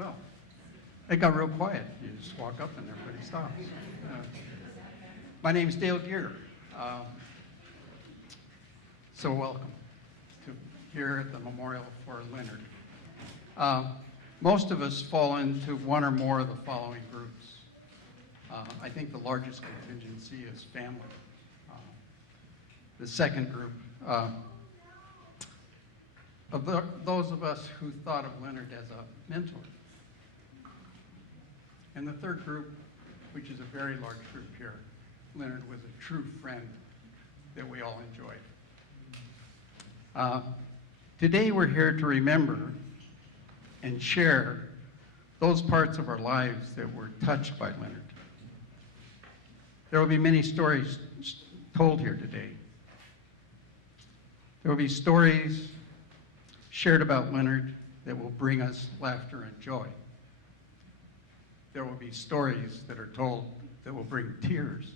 Well, it got real quiet. You just walk up and everybody stops. My name's Dale Gear. So welcome to here at the Memorial for Leonard. Most of us fall into one or more of the following groups. I think the largest contingency is family. The second group, those of us who thought of Leonard as a mentor. And the third group, which is a very large group here, Leonard was a true friend that we all enjoyed. Today we're here to remember and share those parts of our lives that were touched by Leonard. There will be many stories told here today. There will be stories shared about Leonard that will bring us laughter and joy. There will be stories that are told that will bring tears.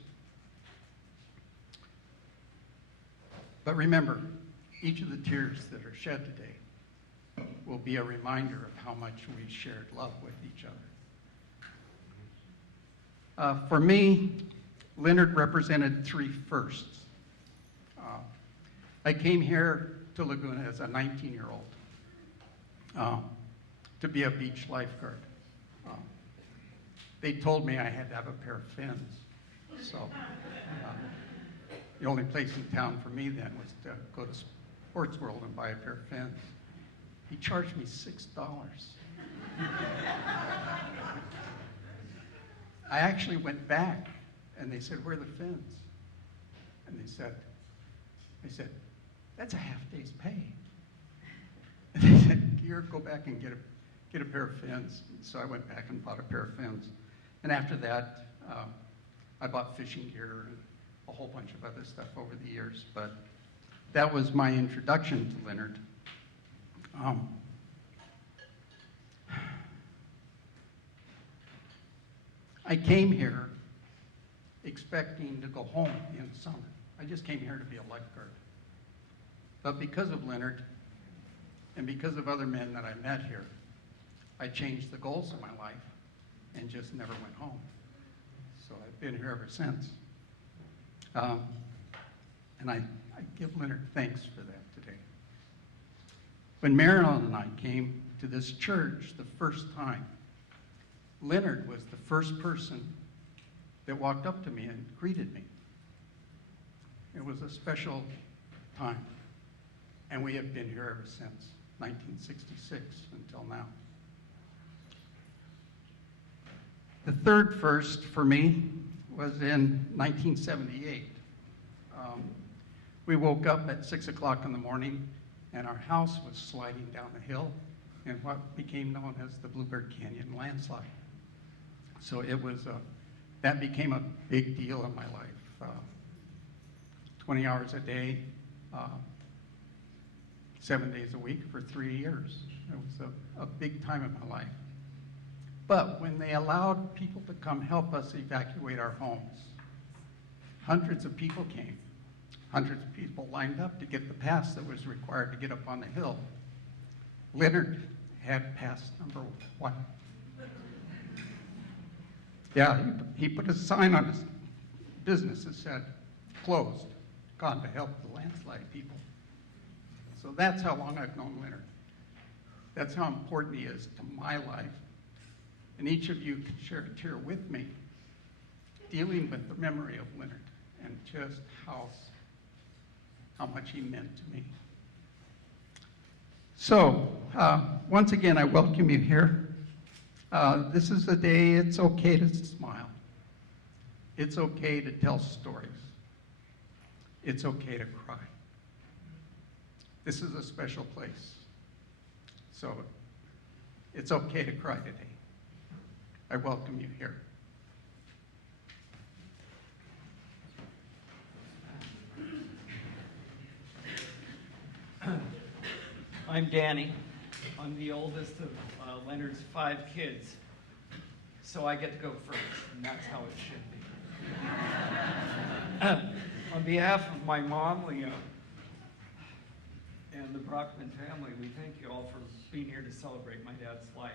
But remember, each of the tears that are shed today will be a reminder of how much we shared love with each other. For me, Leonard represented three firsts. I came here to Laguna as a 19-year-old to be a beach lifeguard. They told me I had to have a pair of fins. So the only place in town for me then was to go to Sports World and buy a pair of fins. He charged me $6. I actually went back and they said, "Where are the fins?" And they said, "That's a half day's pay." And they said, "Here, go back and get a pair of fins." So I went back and bought a pair of fins. And after that, I bought fishing gear and a whole bunch of other stuff over the years. But that was my introduction to Leonard. I came here expecting to go home at the end of summer. I just came here to be a lifeguard. But because of Leonard and because of other men that I met here, I changed the goals of my life and just never went home. So I've been here ever since. And I give Leonard thanks for that today. When Marilyn and I came to this church the first time, Leonard was the first person that walked up to me and greeted me. It was a special time. And we have been here ever since 1966 until now. The third first for me was in 1978. We woke up at 6 o'clock in the morning and our house was sliding down the hill in what became known as the Bluebird Canyon landslide. So it was, that became a big deal in my life. 20 hours a day, 7 days a week for 3 years. It was a big time in my life. But when they allowed people to come help us evacuate our homes, hundreds of people came. Hundreds of people lined up to get the pass that was required to get up on the hill. Leonard had pass number 1. Yeah, he put a sign on his business that said, "Closed, gone to help the landslide people." So that's how long I've known Leonard. That's how important he is to my life. And each of you can share a tear with me, dealing with the memory of Leonard and just how much he meant to me. So, once again, I welcome you here. This is a day it's okay to smile. It's okay to tell stories. It's okay to cry. This is a special place. So, it's okay to cry today. I welcome you here. I'm Danny. I'm the oldest of Leonard's 5 kids, so I get to go first, and that's how it should be. On behalf of my mom, Leah, and the Brockman family, we thank you all for being here to celebrate my dad's life.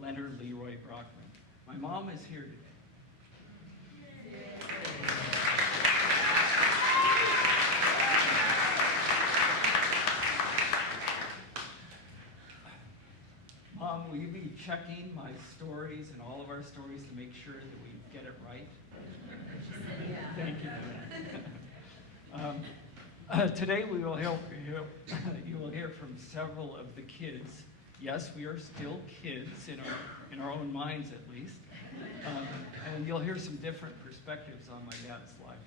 Leonard, Leroy, Brockman. My mom is here today. Mom, will you be checking my stories and all of our stories to make sure that we get it right? Thank you for that. Today we will you will hear from several of the kids. Yes, we are still kids in our own minds at least. And you'll hear some different perspectives on my dad's life.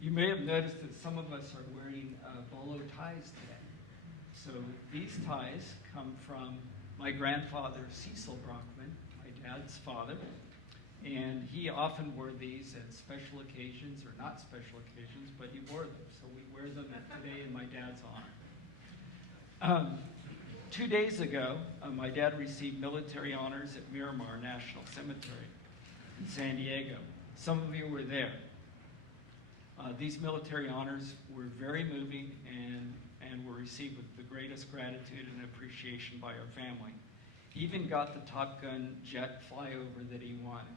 You may have noticed that some of us are wearing bolo ties today. So these ties come from my grandfather, Cecil Brockman, my dad's father. And he often wore these at special occasions, or not special occasions, but he wore them. So we wear them today in my dad's honor. 2 days ago, my dad received military honors at Miramar National Cemetery in San Diego. Some of you were there. These military honors were very moving and were received with the greatest gratitude and appreciation by our family. He even got the Top Gun jet flyover that he wanted.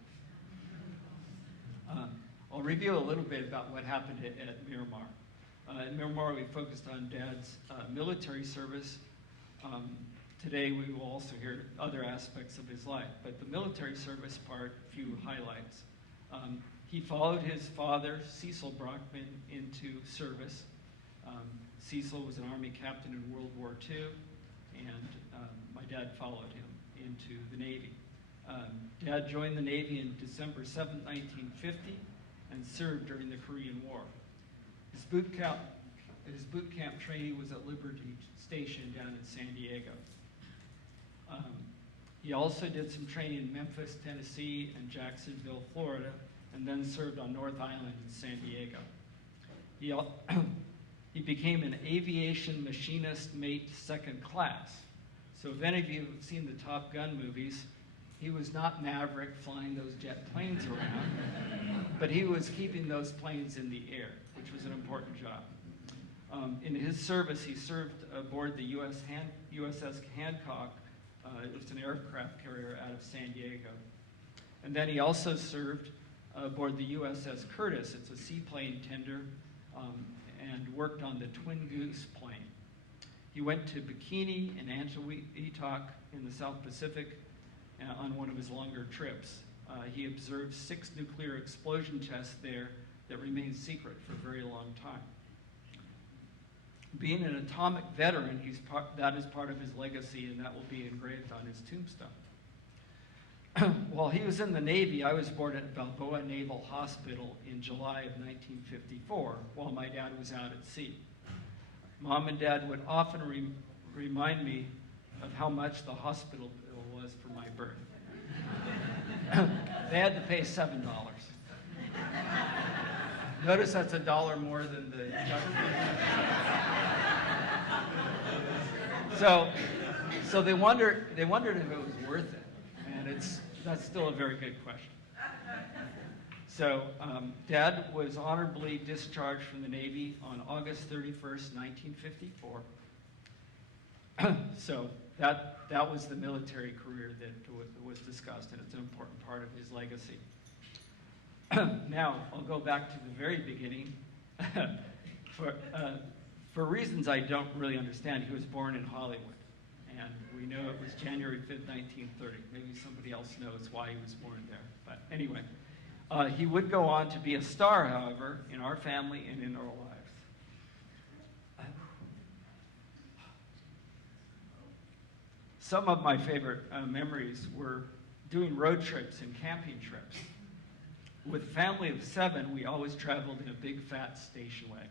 I'll review a little bit about what happened at Miramar. At Miramar, we focused on Dad's military service. Today, we will also hear other aspects of his life, but the military service part, a few highlights. He followed his father, Cecil Brockman, into service. Cecil was an Army captain in World War II, and my dad followed him into the Navy. Dad joined the Navy in December 7, 1950, and served during the Korean War. His boot camp training was at Liberty Station down in San Diego. He also did some training in Memphis, Tennessee, and Jacksonville, Florida, and then served on North Island in San Diego. He became an aviation machinist mate second class. So if any of you have seen the Top Gun movies, he was not Maverick flying those jet planes around, but he was keeping those planes in the air, which was an important job. In his service, he served aboard the USS Hancock. It was an aircraft carrier out of San Diego. And then he also served aboard the USS Curtis. It's a seaplane tender, and worked on the Twin Goose plane. He went to Bikini and Antietam in the South Pacific on one of his longer trips. He observed 6 nuclear explosion tests there that remained secret for a very long time. Being an atomic veteran, that is part of his legacy, and that will be engraved on his tombstone. While he was in the Navy, I was born at Balboa Naval Hospital in July of 1954, while my dad was out at sea. Mom and Dad would often remind me of how much the hospital bill was for my birth. They had to pay $7. Notice that's $1 more than the So they wondered if it was worth it, and that's still a very good question. So Dad was honorably discharged from the Navy on August 31st, 1954. So that was the military career that was discussed, and it's an important part of his legacy. Now, I'll go back to the very beginning. For reasons I don't really understand, he was born in Hollywood. And we know it was January 5th, 1930. Maybe somebody else knows why he was born there. But anyway, he would go on to be a star, however, in our family and in our lives. Some of my favorite memories were doing road trips and camping trips. With a family of 7, we always traveled in a big, fat station wagon.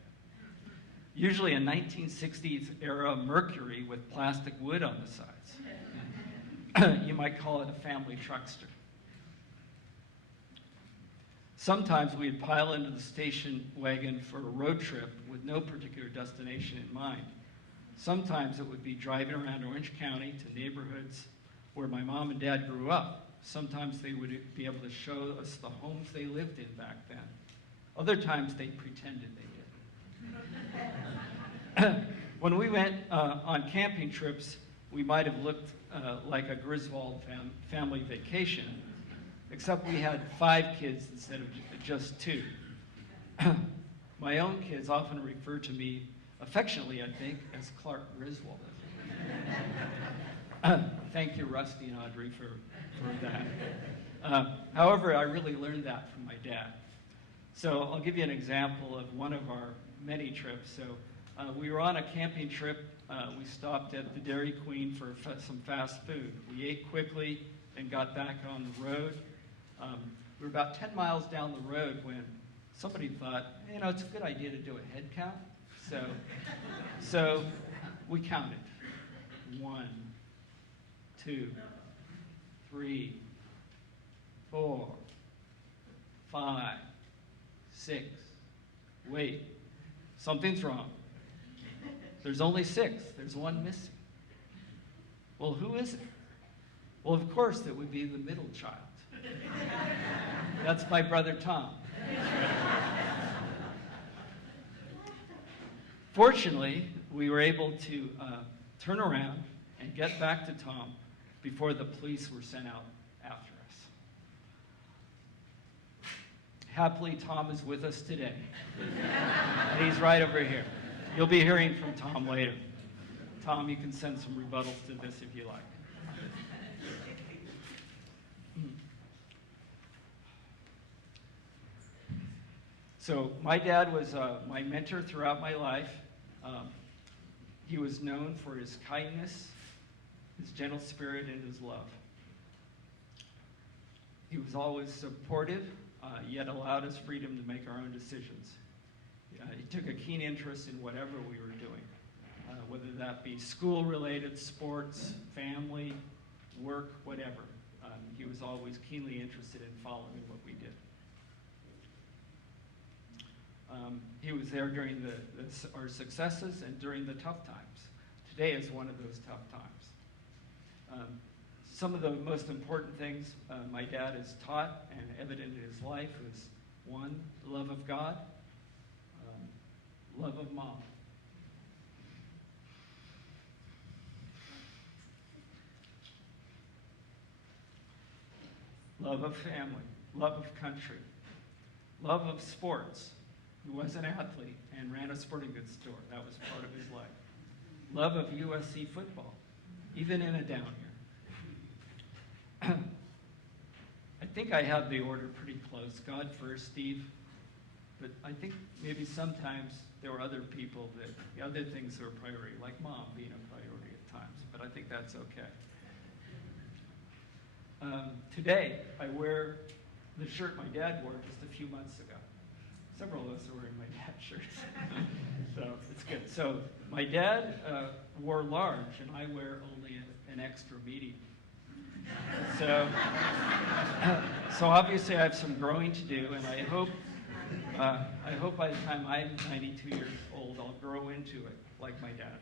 Usually a 1960s era Mercury with plastic wood on the sides. You might call it a family truckster. Sometimes we'd pile into the station wagon for a road trip with no particular destination in mind. Sometimes it would be driving around Orange County to neighborhoods where my mom and dad grew up. Sometimes they would be able to show us the homes they lived in back then. Other times they pretended they did. When we went on camping trips, we might have looked like a Griswold family vacation, except we had 5 kids instead of just 2. My own kids often refer to me, affectionately I think, as Clark Griswold. Thank you, Rusty and Audrey, for that. However, I really learned that from my dad. So I'll give you an example of one of our many trips. So we were on a camping trip. We stopped at the Dairy Queen for some fast food. We ate quickly and got back on the road. We were about 10 miles down the road when somebody thought, you know, it's a good idea to do a head count. So we counted. 1, 2, 3, 4, 5, 6. Wait, something's wrong. There's only 6. There's 1 missing. Well, who is it? Well, of course, it would be the middle child. That's my brother Tom. Fortunately, we were able to turn around and get back to Tom before the police were sent out after us. Happily, Tom is with us today. And he's right over here. You'll be hearing from Tom later. Tom, you can send some rebuttals to this if you like. So my dad was my mentor throughout my life. He was known for his kindness, his gentle spirit, and his love. He was always supportive, yet allowed us freedom to make our own decisions. He took a keen interest in whatever we were doing, whether that be school-related, sports, family, work, whatever. He was always keenly interested in following what we did. He was there during our successes and during the tough times. Today is one of those tough times. Some of the most important things my dad has taught and evident in his life is, 1, love of God, love of mom. Love of family, love of country, love of sports. He was an athlete and ran a sporting goods store. That was part of his life. Love of USC football, even in a down year. I think I have the order pretty close. God first, Steve. But I think maybe sometimes there were other people that, the other things were a priority, like mom being a priority at times. But I think that's okay. Today, I wear the shirt my dad wore just a few months ago. Several of us are wearing my dad's shirts, so it's good. So my dad wore large, and I wear only an extra medium. So obviously I have some growing to do, and I hope by the time I'm 92 years old, I'll grow into it like my dad.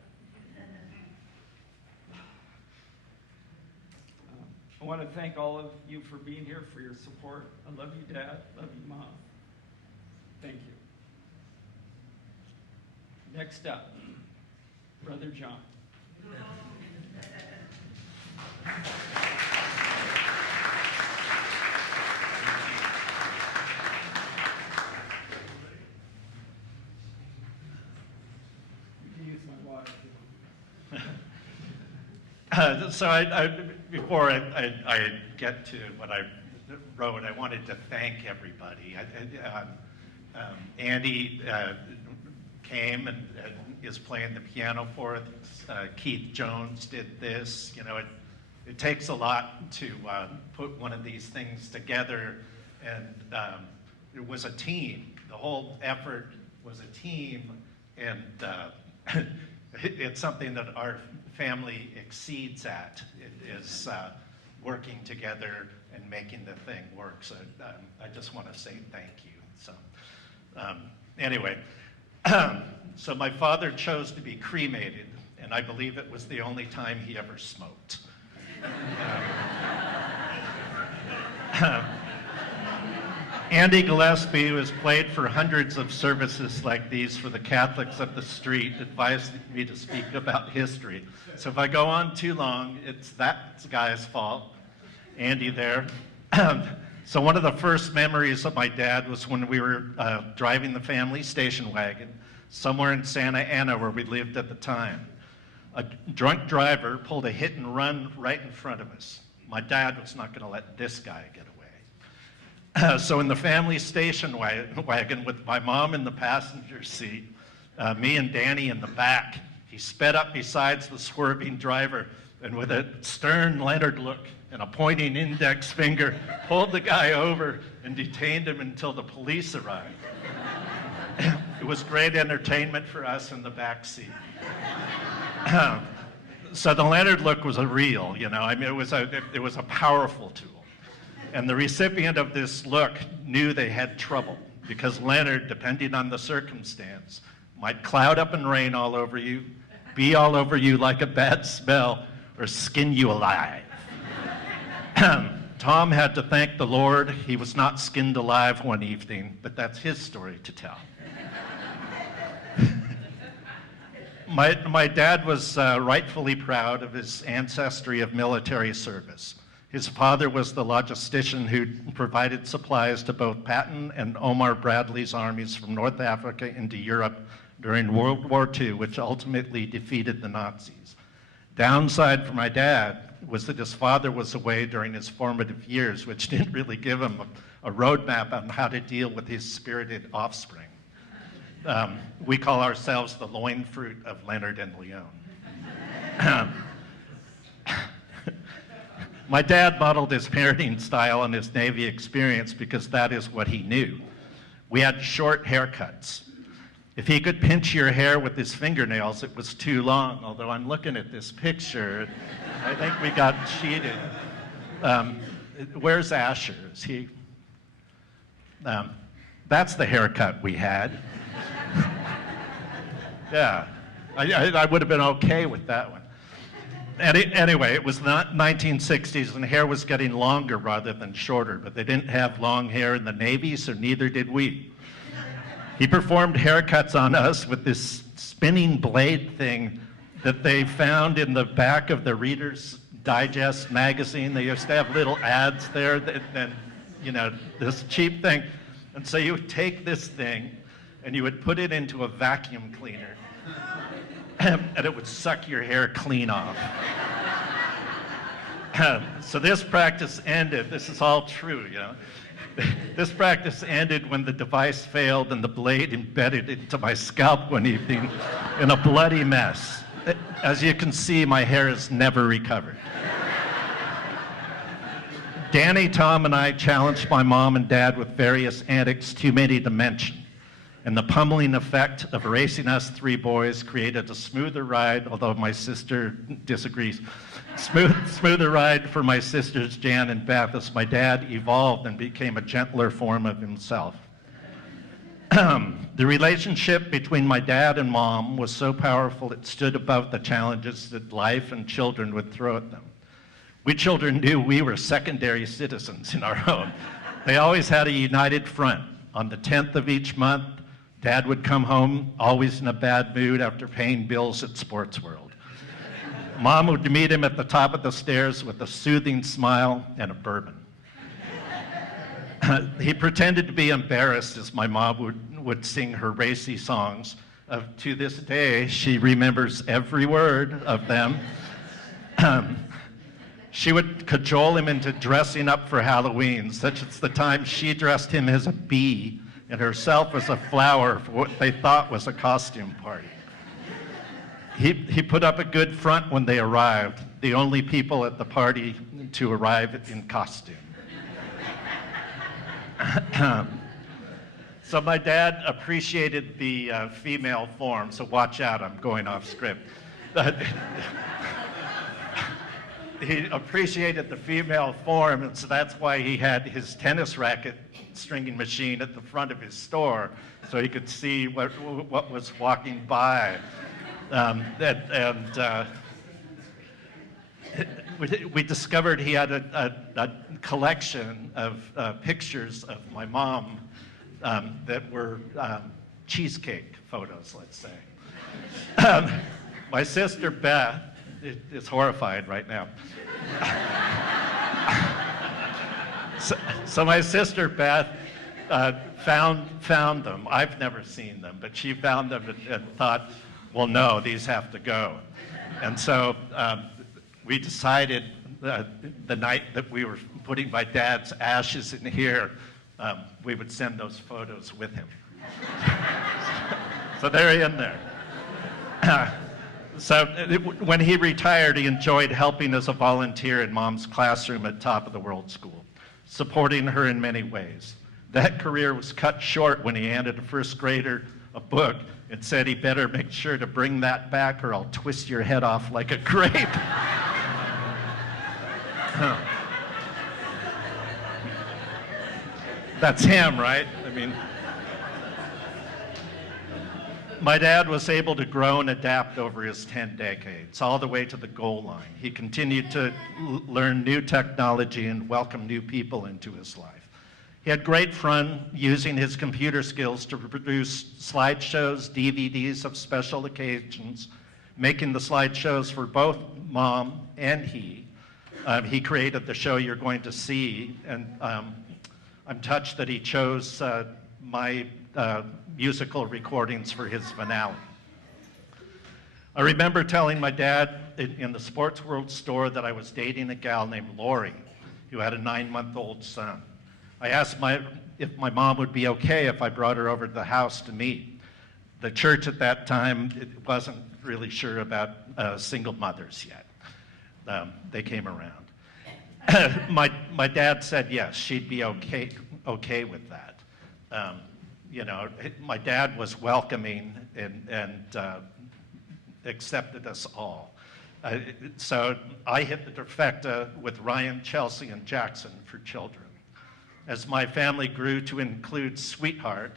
I want to thank all of you for being here, for your support. I love you, Dad. Love you, Mom. Thank you. Next up, Brother John. You can use my water. So before I get to what I wrote, I wanted to thank everybody. Andy came and is playing the piano for us. Keith Jones did this. You know, it takes a lot to put one of these things together, and it was a team. The whole effort was a team, and it's something that our family exceeds at. It is working together and making the thing work. So I just want to say thank you. So anyway, so my father chose to be cremated, and I believe it was the only time he ever smoked. Andy Gillespie, who has played for hundreds of services like these for the Catholics of the street, advised me to speak about history. So if I go on too long, it's that guy's fault. Andy there. So one of the first memories of my dad was when we were driving the family station wagon somewhere in Santa Ana where we lived at the time. A drunk driver pulled a hit and run right in front of us. My dad was not going to let this guy get away. So in the family station wagon with my mom in the passenger seat, me and Danny in the back, he sped up beside the swerving driver and with a stern Leonard look and a pointing index finger, pulled the guy over and detained him until the police arrived. It was great entertainment for us in the back seat. So the Leonard look was a real, I mean, it was a powerful tool. And the recipient of this look knew they had trouble because Leonard, depending on the circumstance, might cloud up and rain all over you, be all over you like a bad smell, or skin you alive. Tom had to thank the Lord he was not skinned alive one evening, but that's his story to tell. My dad was rightfully proud of his ancestry of military service. His father was the logistician who provided supplies to both Patton and Omar Bradley's armies from North Africa into Europe during World War II, which ultimately defeated the Nazis. Downside for my dad was that his father was away during his formative years, which didn't really give him a roadmap on how to deal with his spirited offspring. We call ourselves the loin fruit of Leonard and Leon. My dad modeled his parenting style on his Navy experience because that is what he knew. We had short haircuts. If he could pinch your hair with his fingernails, it was too long, although I'm looking at this picture, I think we got cheated. Where's Asher? Is he? That's the haircut we had. Yeah, I would have been okay with that one. Anyway, it was not 1960s and hair was getting longer rather than shorter, but they didn't have long hair in the Navy, so neither did we. He performed haircuts on us with this spinning blade thing that they found in the back of the Reader's Digest magazine. They used to have little ads there, and this cheap thing. And so you would take this thing and you would put it into a vacuum cleaner, and it would suck your hair clean off. So this practice ended, this is all true, This practice ended when the device failed and the blade embedded into my scalp one evening in a bloody mess. As you can see, my hair has never recovered. Danny, Tom, and I challenged my mom and dad with various antics too many to mention. And the pummeling effect of racing us three boys created a smoother ride, although my sister disagrees, smoother ride for my sisters Jan and Beth as my dad evolved and became a gentler form of himself. The relationship between my dad and mom was so powerful it stood above the challenges that life and children would throw at them. We children knew we were secondary citizens in our own. They always had a united front. On the 10th of each month, Dad would come home, always in a bad mood after paying bills at Sports World. Mom would meet him at the top of the stairs with a soothing smile and a bourbon. He pretended to be embarrassed as my mom would sing her racy songs. To this day, she remembers every word of them. She would cajole him into dressing up for Halloween, such as the time she dressed him as a bee and herself as a flower for what they thought was a costume party. He put up a good front when they arrived, the only people at the party to arrive in costume. So my dad appreciated the female form, so watch out, I'm going off script. He appreciated the female form, and so that's why he had his tennis racket stringing machine at the front of his store, so he could see what was walking we discovered he had a collection of pictures of my mom that were cheesecake photos, let's say. My sister Beth is horrified right now. So my sister Beth found them. I've never seen them, but she found them and thought, well, no, these have to go. And so we decided the night that we were putting my dad's ashes in here, we would send those photos with him. So they're in there. When he retired, he enjoyed helping as a volunteer in Mom's classroom at Top of the World School, supporting her in many ways. That career was cut short when he handed a first grader a book and said he better make sure to bring that back or I'll twist your head off like a grape. That's him, right? I mean, my dad was able to grow and adapt over his 10 decades, all the way to the goal line. He continued to learn new technology and welcome new people into his life. He had great fun using his computer skills to produce slideshows, DVDs of special occasions, making the slideshows for both Mom and he. He created the show you're going to see, and I'm touched that he chose my musical recordings for his finale. I remember telling my dad in the Sports World store that I was dating a gal named Leroy, who had a 9-month-old son. I asked if my mom would be okay if I brought her over to the house to meet. The church at that time wasn't really sure about single mothers yet. They came around. My dad said yes, she'd be okay with that. You know, my dad was welcoming and accepted us all. So I hit the trifecta with Ryan, Chelsea, and Jackson for children. As my family grew to include Sweetheart,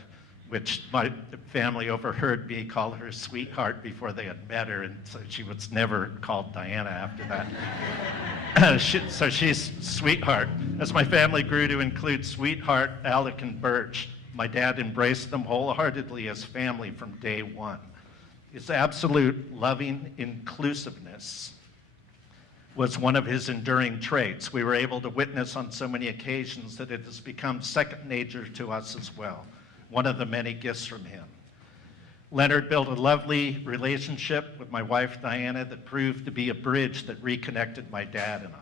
which my family overheard me call her Sweetheart before they had met her, and so she was never called Diana after that. So she's Sweetheart. As my family grew to include Sweetheart, Alec, and Birch, my dad embraced them wholeheartedly as family from day one. His absolute loving inclusiveness was one of his enduring traits. We were able to witness on so many occasions that it has become second nature to us as well, one of the many gifts from him. Leonard built a lovely relationship with my wife, Diana, that proved to be a bridge that reconnected my dad and I.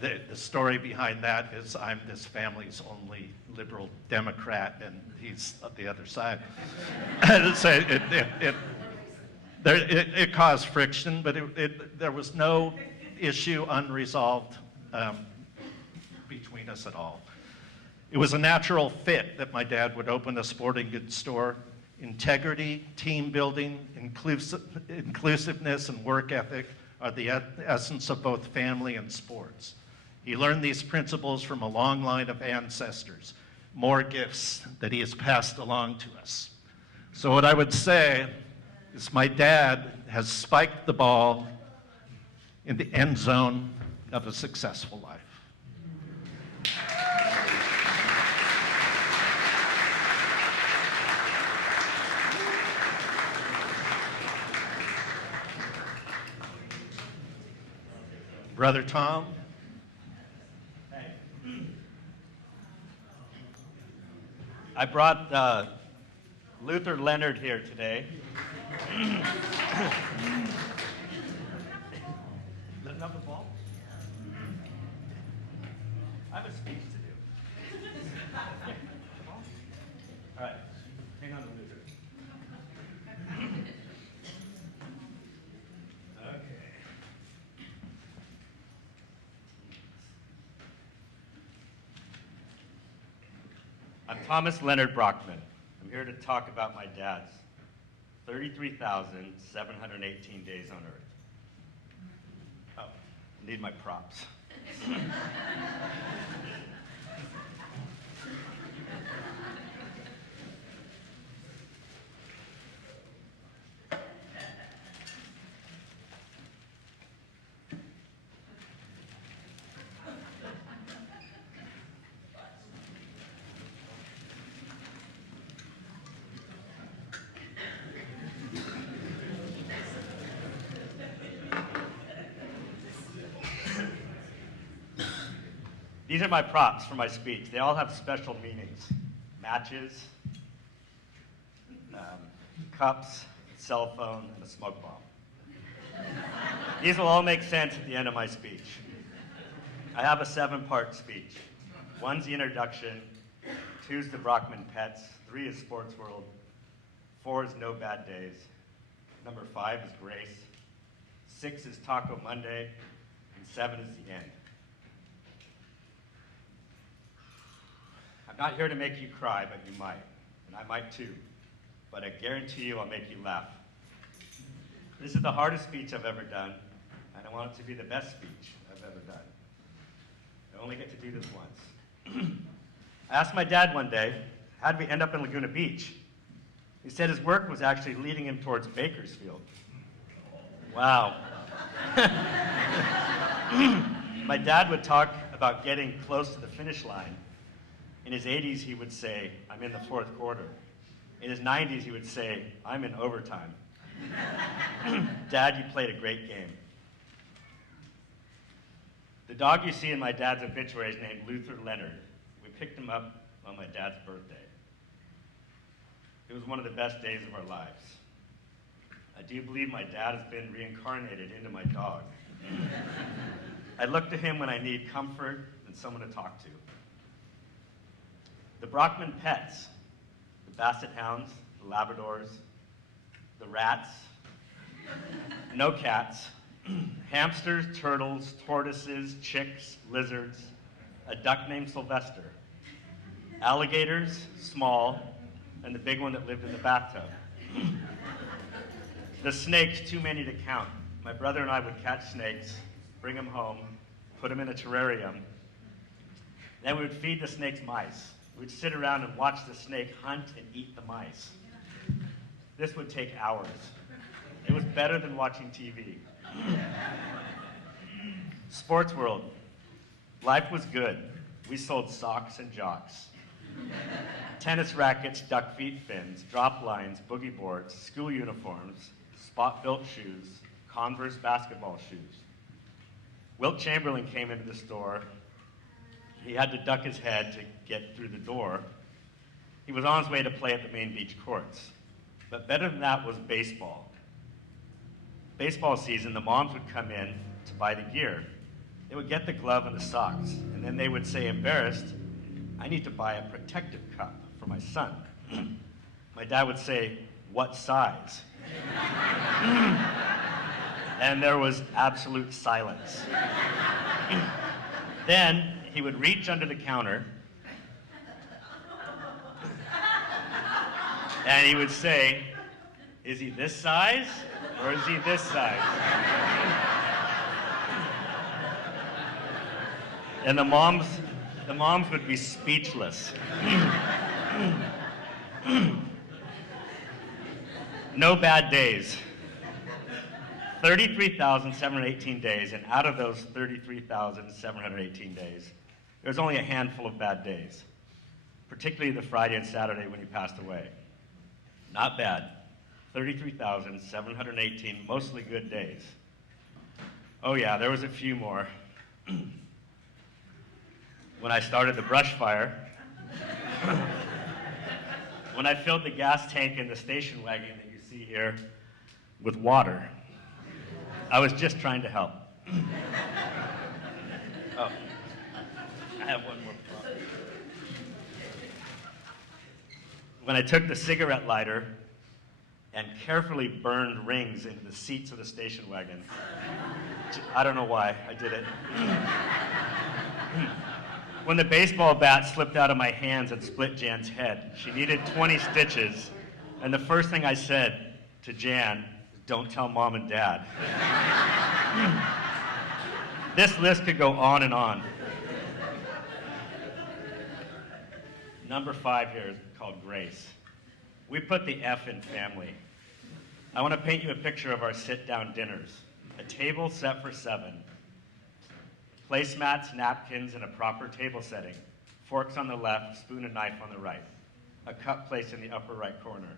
The story behind that is I'm this family's only liberal Democrat, and he's on the other side. So it caused friction, but there was no issue unresolved between us at all. It was a natural fit that my dad would open a sporting goods store. Integrity, team building, inclusiveness, and work ethic are the essence of both family and sports. He learned these principles from a long line of ancestors, more gifts that he has passed along to us. So what I would say is my dad has spiked the ball in the end zone of a successful life. Brother Tom. Hey. I brought Luther Leonard here today. Lifting up the ball? I have a speech to do. All right, hang on to Luther. Okay. I'm Thomas Leonard Brockman. I'm here to talk about my dad's 33,718 days on Earth. Oh, I need my props. These are my props for my speech. They all have special meanings. Matches, cups, cell phone, and a smoke bomb. These will all make sense at the end of my speech. I have a 7-part speech. 1's the introduction, 2's the Brockman pets, 3 is Sports World, 4 is No Bad Days, number 5 is Grace, 6 is Taco Monday, and 7 is the end. I'm not here to make you cry, but you might, and I might too, but I guarantee you I'll make you laugh. This is the hardest speech I've ever done, and I want it to be the best speech I've ever done. I only get to do this once. I asked my dad one day, how did we end up in Laguna Beach? He said his work was actually leading him towards Bakersfield. Wow. My dad would talk about getting close to the finish line. In his 80s, he would say, I'm in the 4th quarter. In his 90s, he would say, I'm in overtime. Dad, you played a great game. The dog you see in my dad's obituary is named Leonard. We picked him up on my dad's birthday. It was one of the best days of our lives. I do believe my dad has been reincarnated into my dog. I look to him when I need comfort and someone to talk to. The Brockman pets, the Basset Hounds, the Labradors, the rats, no cats, hamsters, turtles, tortoises, chicks, lizards, a duck named Sylvester, alligators, small, and the big one that lived in the bathtub. The snakes, too many to count. My brother and I would catch snakes, bring them home, put them in a terrarium. Then we would feed the snakes mice. We'd sit around and watch the snake hunt and eat the mice. This would take hours. It was better than watching TV. Sports World. Life was good. We sold socks and jocks. Tennis rackets, duck feet fins, drop lines, boogie boards, school uniforms, spot-built shoes, Converse basketball shoes. Wilt Chamberlain came into the store. He had to duck his head to get through the door. He was on his way to play at the main beach courts. But better than that was baseball. Baseball season, the moms would come in to buy the gear. They would get the glove and the socks, and then they would say, embarrassed, I need to buy a protective cup for my son. My dad would say, what size? And there was absolute silence. Then he would reach under the counter and he would say, is he this size or is he this size? And the moms would be speechless. No bad days. 33,718 days, and out of those 33,718 days, there's only a handful of bad days, particularly the Friday and Saturday when he passed away. Not bad. 33,718, mostly good days. Oh yeah, there was a few more. When I started the brush fire, when I filled the gas tank in the station wagon that you see here with water. I was just trying to help. Oh, I have one more problem. When I took the cigarette lighter and carefully burned rings into the seats of the station wagon. I don't know why I did it. When the baseball bat slipped out of my hands and split Jan's head, she needed 20 stitches, and the first thing I said to Jan, don't tell Mom and Dad. This list could go on and on. Number 5 here is called Grace. We put the F in family. I want to paint you a picture of our sit-down dinners. A table set for 7. Placemats, napkins, and a proper table setting. Forks on the left, spoon and knife on the right. A cup placed in the upper right corner.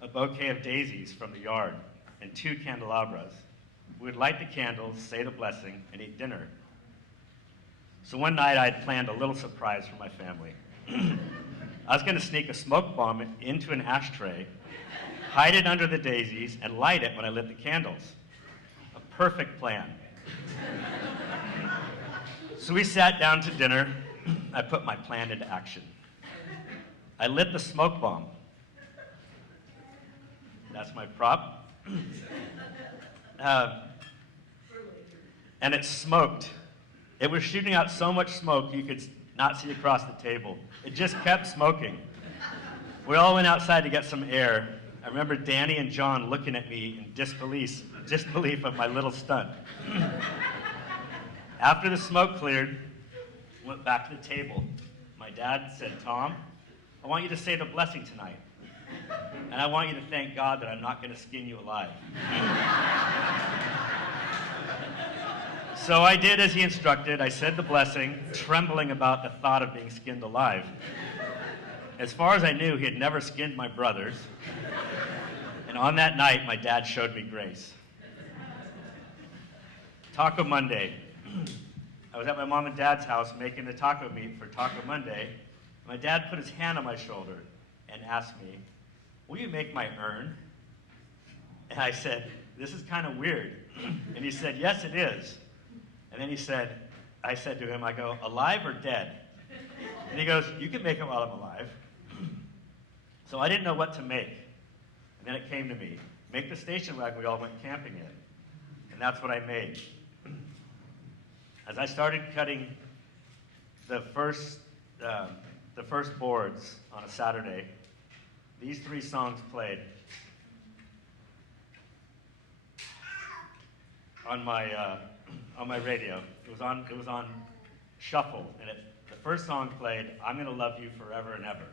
A bouquet of daisies from the yard, and 2 candelabras. We would light the candles, say the blessing, and eat dinner. So one night I had planned a little surprise for my family. I was going to sneak a smoke bomb into an ashtray, hide it under the daisies, and light it when I lit the candles. A perfect plan. So we sat down to dinner. I put my plan into action. I lit the smoke bomb. That's my prop. And it smoked. It was shooting out so much smoke you could not see across the table. It just kept smoking. We all went outside to get some air. I remember Danny and John looking at me in disbelief of my little stunt. After the smoke cleared, I went back to the table. My dad said, "Tom, I want you to say the blessing tonight. And I want you to thank God that I'm not going to skin you alive." So I did as he instructed. I said the blessing, trembling about the thought of being skinned alive. As far as I knew, he had never skinned my brothers. And on that night, my dad showed me grace. Taco Monday. I was at my mom and dad's house making the taco meat for Taco Monday. My dad put his hand on my shoulder and asked me, "Will you make my urn?" And I said, "This is kind of weird." And he said, "Yes, it is." And then I said to him, I go, "Alive or dead?" And he goes, "You can make it while I'm alive." So I didn't know what to make. And then it came to me, make the station wagon we all went camping in. And that's what I made. As I started cutting the first boards on a Saturday, these 3 songs played on my radio. It was on shuffle, and the first song played, "I'm Gonna Love You Forever and Ever."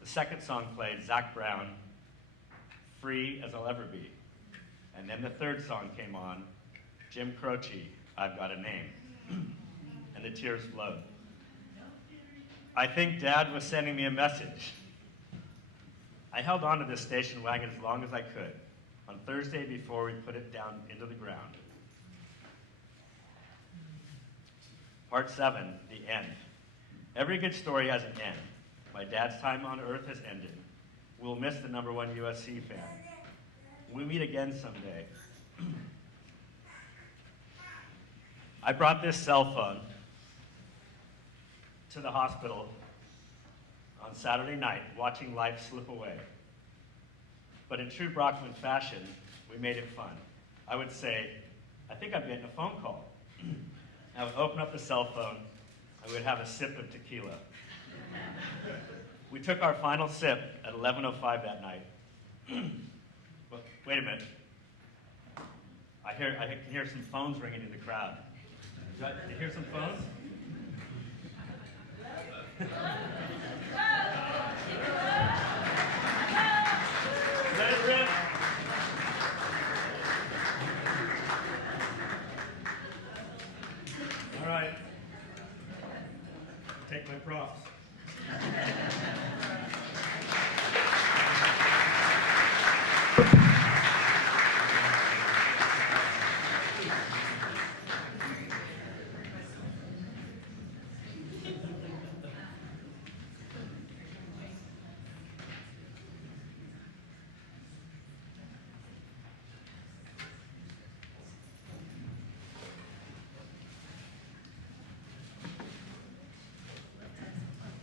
The second song played, Zac Brown, "Free as I'll Ever Be." And then the third song came on, Jim Croce, "I've Got a Name." And the tears flowed. I think Dad was sending me a message. I held on to this station wagon as long as I could, on Thursday before we put it down into the ground. Part 7, the end. Every good story has an end. My dad's time on earth has ended. We'll miss the #1 USC fan. We'll meet again someday. I brought this cell phone to the hospital on Saturday night, watching life slip away. But in true Brockman fashion, we made it fun. I would say, "I think I'm getting a phone call." I would open up the cell phone, and we'd have a sip of tequila. We took our final sip at 11:05 that night. Well, wait a minute. I can hear some phones ringing in the crowd. Do you hear some phones? Let it rip. All right. Take my props.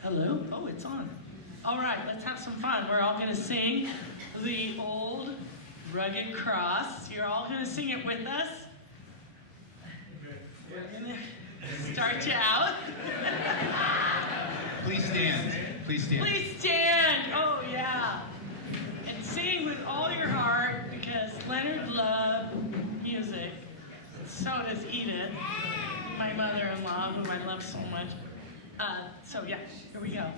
Hello? Oh, it's on. All right, let's have some fun. We're all going to sing the old rugged cross. You're all going to sing it with us. We're going to start you out. Please stand. Please stand. Please stand. Oh, yeah. And sing with all your heart, because Leonard loved music. So does Edith, my mother-in-law, whom I love so much. So yeah, here we go.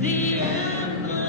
The emblem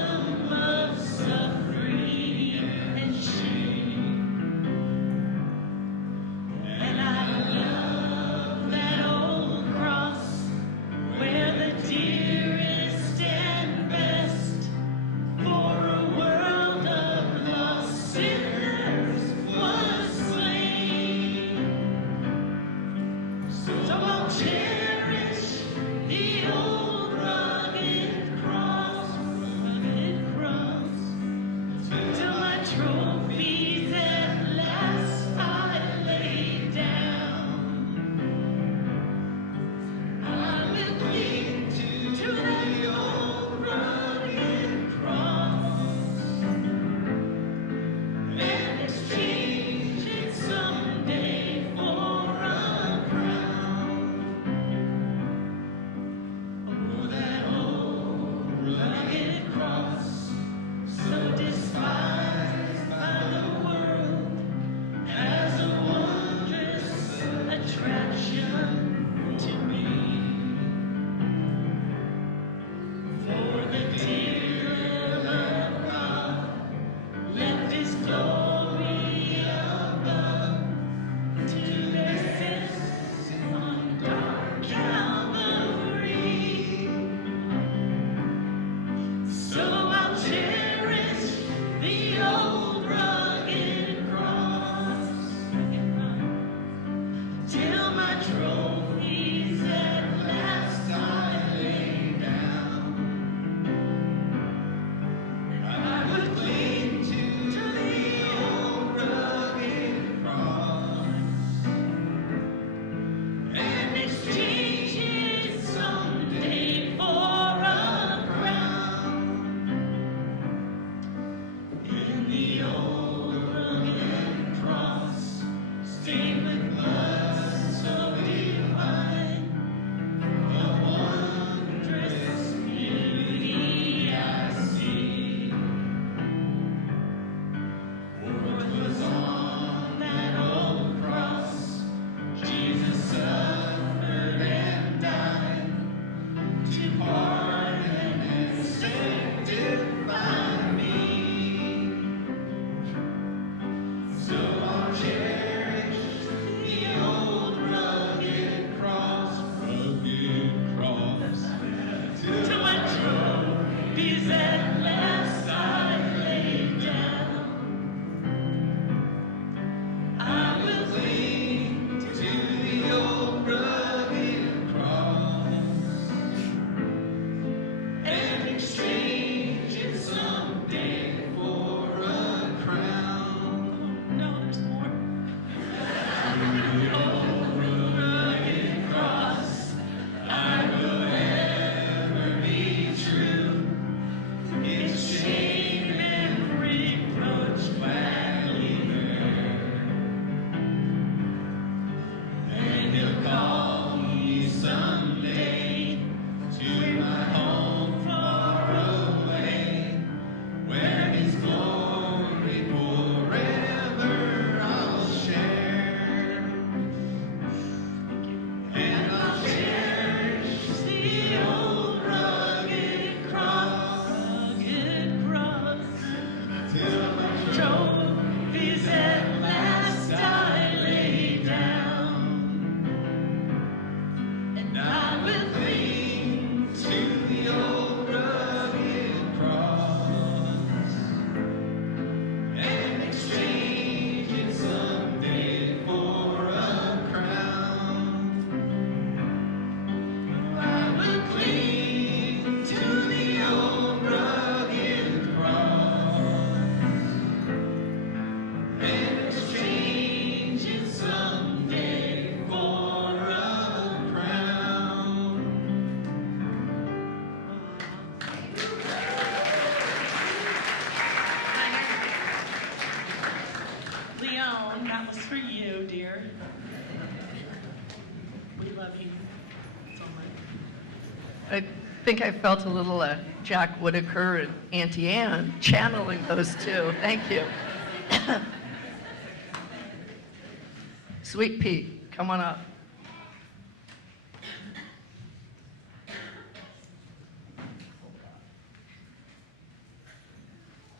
That was for you, dear. We love you so much. I think I felt a little Jack Whitaker and Auntie Anne channeling those two. Thank you. Sweet Pea, come on up.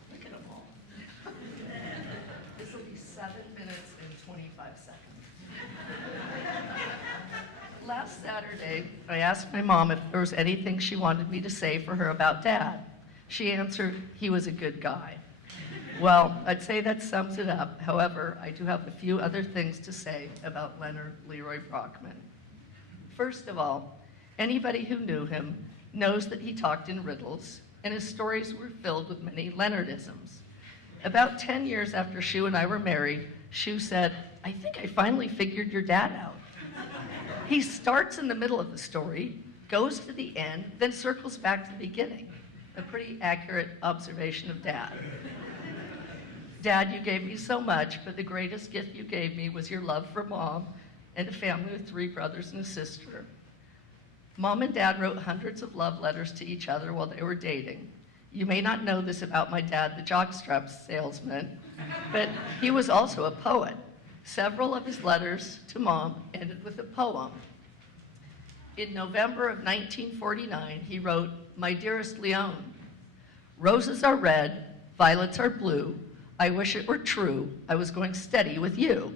Look at them all. This will be 7 minutes and 25 seconds. Last Saturday, I asked my mom if there was anything she wanted me to say for her about Dad. She answered, he was a good guy. Well, I'd say that sums it up. However, I do have a few other things to say about Leonard Leroy Brockman. First of all, anybody who knew him knows that he talked in riddles, and his stories were filled with many Leonardisms. About 10 years after Shu and I were married, Shu said, I think I finally figured your dad out. He starts in the middle of the story, goes to the end, then circles back to the beginning. A pretty accurate observation of Dad. Dad, you gave me so much, but the greatest gift you gave me was your love for Mom and a family of 3 brothers and a sister. Mom and Dad wrote hundreds of love letters to each other while they were dating. You may not know this about my dad, the jockstrap salesman, but he was also a poet. Several of his letters to Mom ended with a poem. In November of 1949, he wrote, My dearest Leon, roses are red, violets are blue. I wish it were true, I was going steady with you.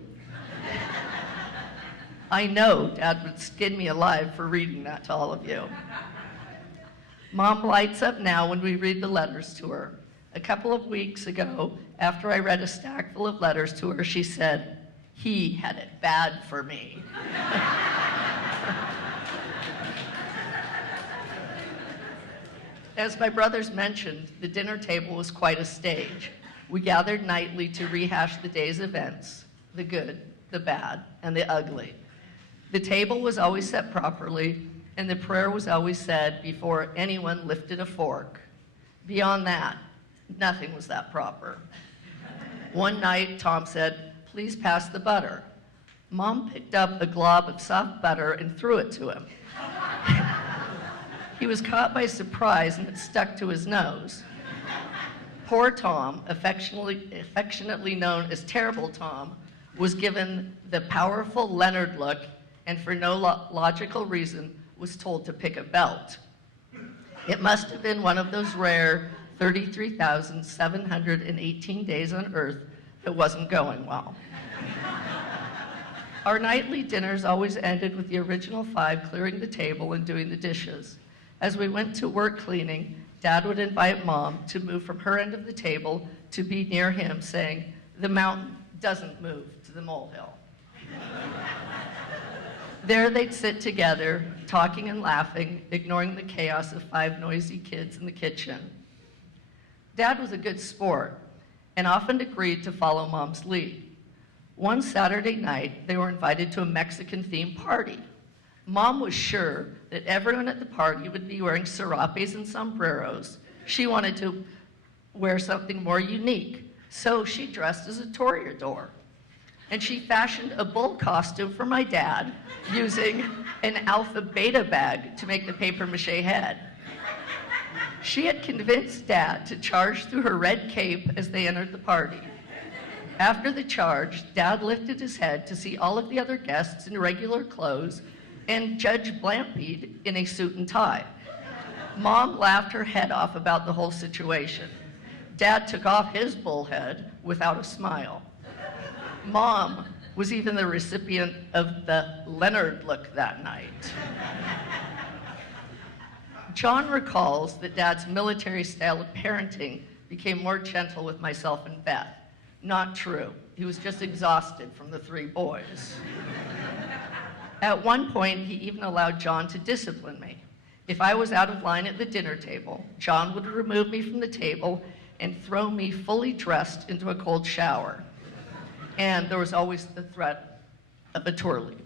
I know Dad would skin me alive for reading that to all of you. Mom lights up now when we read the letters to her. A couple of weeks ago, after I read a stack full of letters to her, she said, he had it bad for me. As my brothers mentioned, the dinner table was quite a stage. We gathered nightly to rehash the day's events, the good, the bad, and the ugly. The table was always set properly, and the prayer was always said before anyone lifted a fork. Beyond that, nothing was that proper. One night, Tom said, please pass the butter. Mom picked up a glob of soft butter and threw it to him. He was caught by surprise and it stuck to his nose. Poor Tom, affectionately known as Terrible Tom, was given the powerful Leonard look and for no logical reason was told to pick a belt. It must have been one of those rare 33,718 days on Earth that wasn't going well. Our nightly dinners always ended with the original 5 clearing the table and doing the dishes. As we went to work cleaning, Dad would invite Mom to move from her end of the table to be near him, saying, the mountain doesn't move to the molehill. There they'd sit together, talking and laughing, ignoring the chaos of 5 noisy kids in the kitchen. Dad was a good sport and often agreed to follow Mom's lead. One Saturday night, they were invited to a Mexican-themed party. Mom was sure that everyone at the party would be wearing serapes and sombreros. She wanted to wear something more unique, so she dressed as a toreador. And she fashioned a bull costume for my dad using an alpha beta bag to make the papier-mâché head. She had convinced Dad to charge through her red cape as they entered the party. After the charge, Dad lifted his head to see all of the other guests in regular clothes and Judge Blampede in a suit and tie. Mom laughed her head off about the whole situation. Dad took off his bull head without a smile. Mom was even the recipient of the Leonard look that night. John recalls that Dad's military style of parenting became more gentle with myself and Beth. Not true. He was just exhausted from the 3 boys. At one point, he even allowed John to discipline me. If I was out of line at the dinner table, John would remove me from the table and throw me fully dressed into a cold shower. And there was always the threat of a twirly.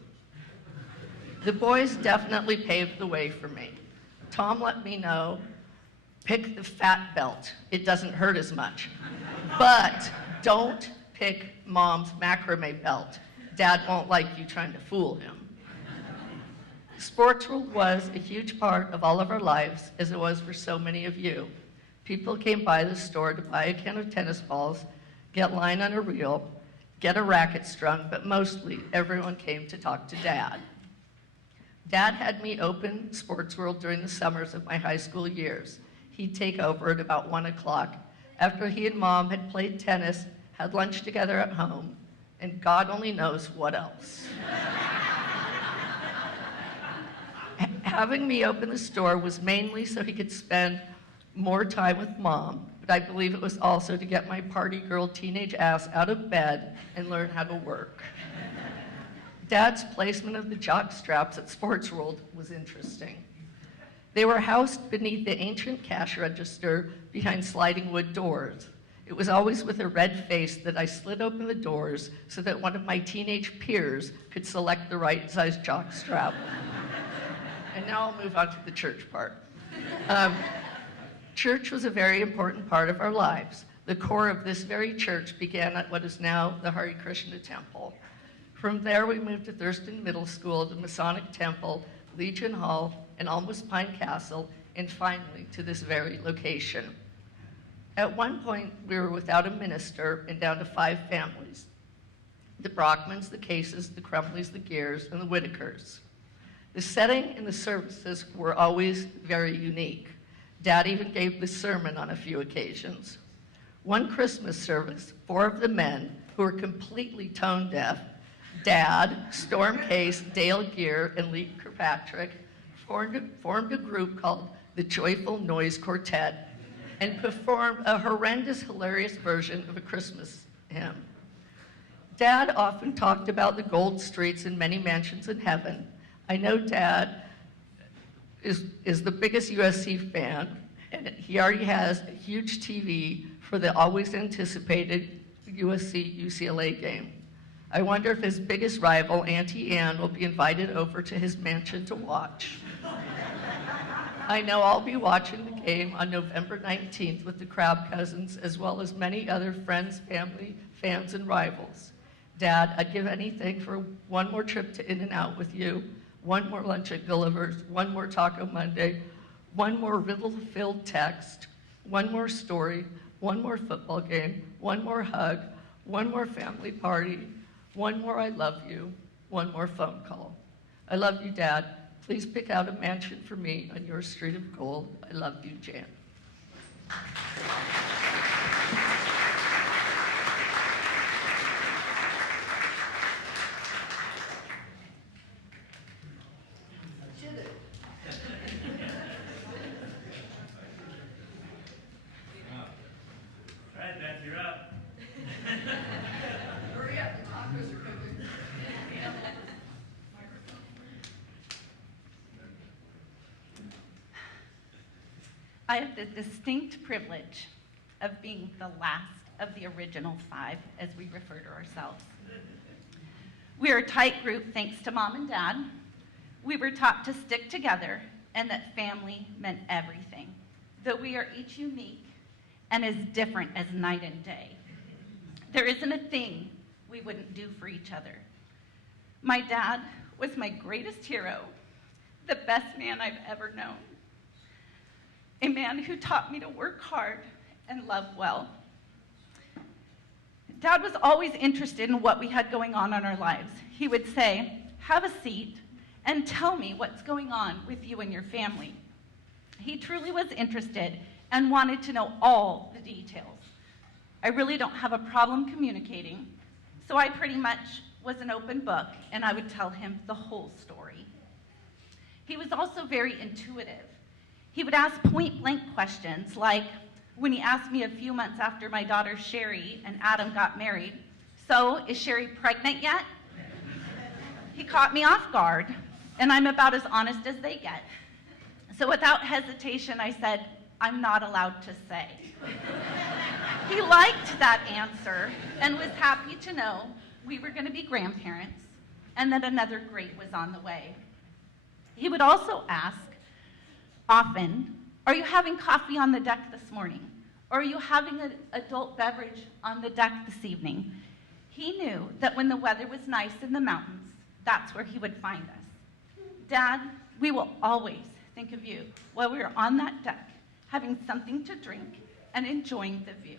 The boys definitely paved the way for me. Tom let me know, pick the fat belt. It doesn't hurt as much. But don't pick Mom's macrame belt. Dad won't like you trying to fool him. Sports World was a huge part of all of our lives, as it was for so many of you. People came by the store to buy a can of tennis balls, get line on a reel, get a racket strung, but mostly everyone came to talk to Dad. Dad had me open Sports World during the summers of my high school years. He'd take over at about 1 o'clock after he and Mom had played tennis, had lunch together at home, and God only knows what else. Having me open the store was mainly so he could spend more time with Mom, but I believe it was also to get my party girl teenage ass out of bed and learn how to work. Dad's placement of the jock straps at Sports World was interesting. They were housed beneath the ancient cash register behind sliding wood doors. It was always with a red face that I slid open the doors so that one of my teenage peers could select the right size jock strap. And now I'll move on to the church part. Church was a very important part of our lives. The core of this very church began at what is now the Hare Krishna Temple. From there, we moved to Thurston Middle School, the Masonic Temple, Legion Hall, and Almost Pine Castle, and finally to this very location. At one point, we were without a minister and down to 5 families: the Brockmans, the Cases, the Crumleys, the Gears, and the Whitakers. The setting and the services were always very unique. Dad even gave the sermon on a few occasions. One Christmas service, 4 of the men, who were completely tone deaf, Dad, Storm Case, Dale Gear, and Lee Kirkpatrick, formed a group called the Joyful Noise Quartet and performed a horrendous, hilarious version of a Christmas hymn. Dad often talked about the gold streets and many mansions in heaven. I know Dad is the biggest USC fan, and he already has a huge TV for the always anticipated USC-UCLA game. I wonder if his biggest rival, Auntie Anne, will be invited over to his mansion to watch. I know I'll be watching the game on November 19th with the Crabbe cousins, as well as many other friends, family, fans, and rivals. Dad, I'd give anything for one more trip to In-N-Out with you, one more lunch at Gulliver's, one more Taco Monday, one more riddle-filled text, one more story, one more football game, one more hug, one more family party, one more I love you, one more phone call. I love you, Dad. Please pick out a mansion for me on your street of gold. I love you, Jan. All right, Beth, you're up. Hurry up, the tacos are cooking. I have the distinct privilege of being the last of the original 5, as we refer to ourselves. We are a tight group thanks to Mom and Dad. We were taught to stick together and that family meant everything, though we are each unique and as different as night and day. There isn't a thing we wouldn't do for each other. My dad was my greatest hero, the best man I've ever known. A man who taught me to work hard and love well. Dad was always interested in what we had going on in our lives. He would say, "Have a seat and tell me what's going on with you and your family." He truly was interested and wanted to know all the details. I really don't have a problem communicating, so I pretty much was an open book and I would tell him the whole story. He was also very intuitive. He would ask point-blank questions, like when he asked me a few months after my daughter Sherry and Adam got married, "So, is Sherry pregnant yet?" He caught me off guard, and I'm about as honest as they get. So without hesitation, I said, "I'm not allowed to say." He liked that answer and was happy to know we were going to be grandparents and that another great was on the way. He would also ask, often, "Are you having coffee on the deck this morning?" Or are you having an adult beverage on the deck this evening? He knew that when the weather was nice in the mountains, that's where he would find us. Dad, we will always think of you while we are on that deck, having something to drink and enjoying the view.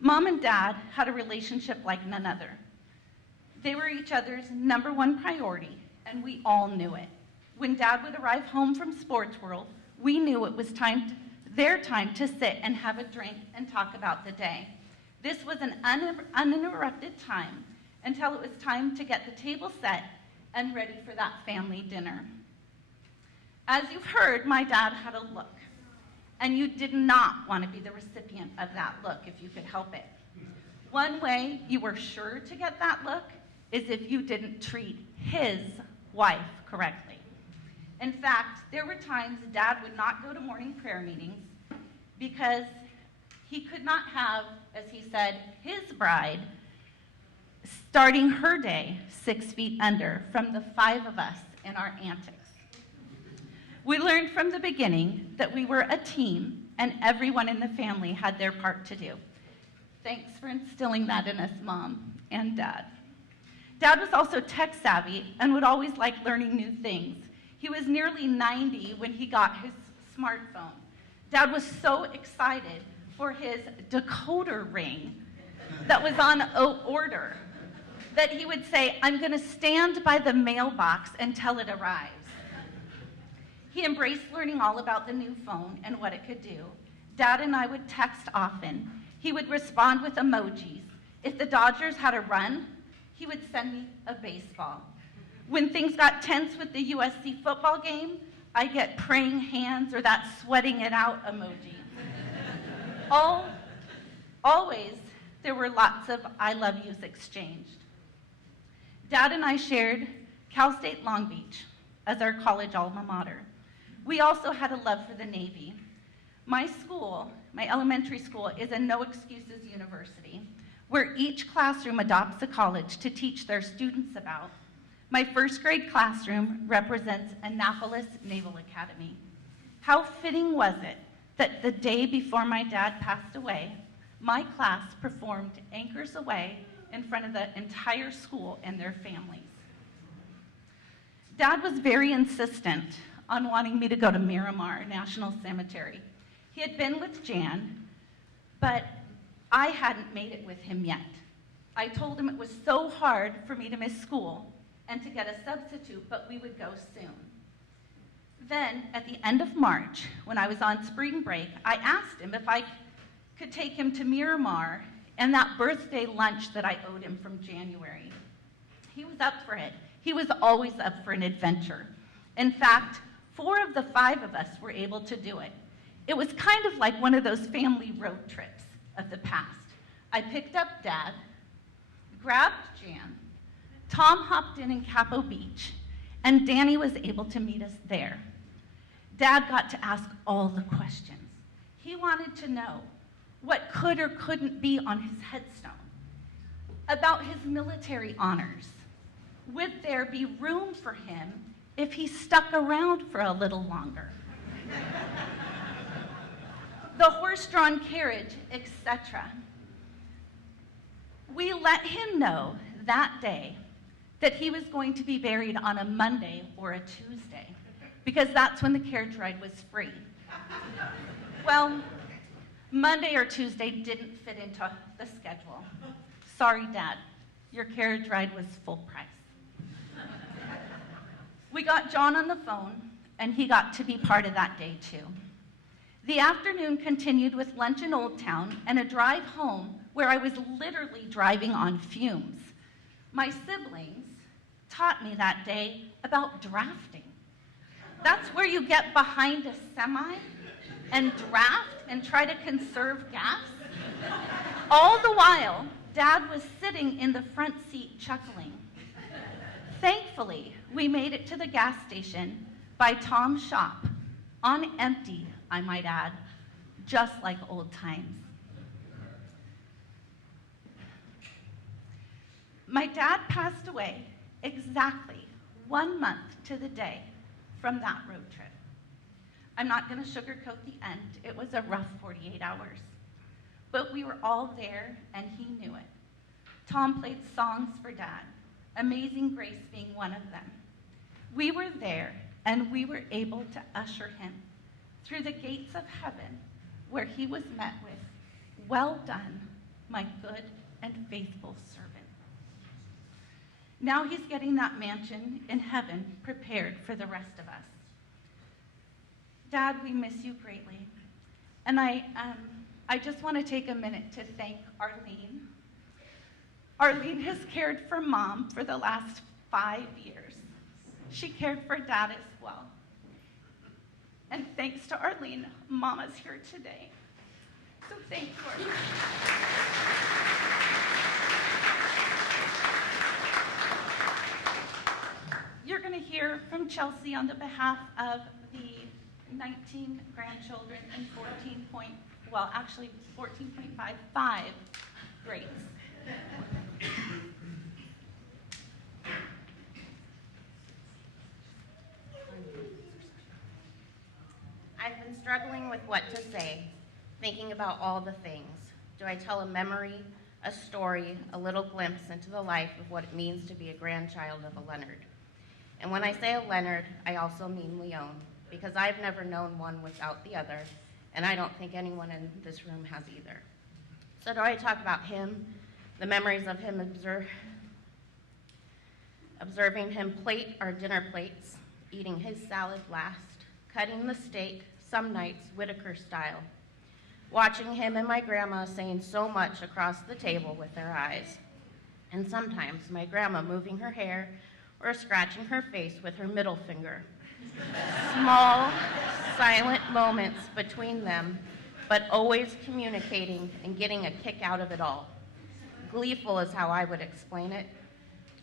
Mom and Dad had a relationship like none other. They were each other's #1 priority, and we all knew it. When Dad would arrive home from Sports World, we knew it was their time to sit and have a drink and talk about the day. This was an uninterrupted time until it was time to get the table set and ready for that family dinner. As you've heard, my dad had a look, and you did not want to be the recipient of that look if you could help it. One way you were sure to get that look is if you didn't treat his wife correctly. In fact, there were times Dad would not go to morning prayer meetings because he could not have, as he said, his bride starting her day 6 feet under from the 5 of us in our antics. We learned from the beginning that we were a team and everyone in the family had their part to do. Thanks for instilling that in us, Mom and Dad. Dad was also tech savvy and would always like learning new things. He was nearly 90 when he got his smartphone. Dad was so excited for his decoder ring that was on order that he would say, "I'm going to stand by the mailbox until it arrives." He embraced learning all about the new phone and what it could do. Dad and I would text often. He would respond with emojis. If the Dodgers had a run, he would send me a baseball. When things got tense with the USC football game, I get praying hands or that sweating it out emoji. Always, there were lots of I love yous exchanged. Dad and I shared Cal State Long Beach as our college alma mater. We also had a love for the Navy. My school, my elementary school, is a no excuses university where each classroom adopts a college to teach their students about. My first grade classroom represents Annapolis Naval Academy. How fitting was it that the day before my dad passed away, my class performed Anchors Away in front of the entire school and their families. Dad was very insistent on wanting me to go to Miramar National Cemetery. He had been with Jan, but I hadn't made it with him yet. I told him it was so hard for me to miss school and to get a substitute, but we would go soon. Then, at the end of March, when I was on spring break, I asked him if I could take him to Miramar and that birthday lunch that I owed him from January. He was up for it. He was always up for an adventure. In fact, 4 of the 5 of us were able to do it. It was kind of like one of those family road trips of the past. I picked up Dad, grabbed Jan, Tom hopped in Capo Beach, and Danny was able to meet us there. Dad got to ask all the questions. He wanted to know what could or couldn't be on his headstone, about his military honors. Would there be room for him if he stuck around for a little longer? The horse-drawn carriage, etc. We let him know that day that he was going to be buried on a Monday or a Tuesday, because that's when the carriage ride was free. Well, Monday or Tuesday didn't fit into the schedule. Sorry, Dad, your carriage ride was full price. We got John on the phone, and he got to be part of that day too. The afternoon continued with lunch in Old Town and a drive home where I was literally driving on fumes. My siblings taught me that day about drafting. That's where you get behind a semi and draft and try to conserve gas. All the while, Dad was sitting in the front seat chuckling. Thankfully, we made it to the gas station by Tom's shop, on empty, I might add, just like old times. My dad passed away exactly 1 month to the day from that road trip. I'm not going to sugarcoat the end. It was a rough 48 hours. But we were all there, and he knew it. Tom played songs for Dad, Amazing Grace being one of them. We were there, and we were able to usher him through the gates of heaven, where he was met with, "Well done, my good and faithful servant." Now he's getting that mansion in heaven prepared for the rest of us. Dad, we miss you greatly. And I just want to take a minute to thank Arlene. Arlene has cared for Mom for the last 5 years. She cared for Dad as well. And thanks to Arlene, Mama's here today. So thank you, Arlene. You're going to hear from Chelsea on the behalf of the 19 grandchildren and 14.55 grades. I've been struggling with what to say, thinking about all the things. Do I tell a memory, a story, a little glimpse into the life of what it means to be a grandchild of a Leonard? And when I say a Leonard, I also mean Leon, because I've never known one without the other, and I don't think anyone in this room has either. So do I talk about him, the memories of him observing him plate our dinner plates, eating his salad last, cutting the steak, some nights Whitaker style, watching him and my grandma saying so much across the table with their eyes, and sometimes my grandma moving her hair or scratching her face with her middle finger. Small, silent moments between them, but always communicating and getting a kick out of it all. Gleeful is how I would explain it.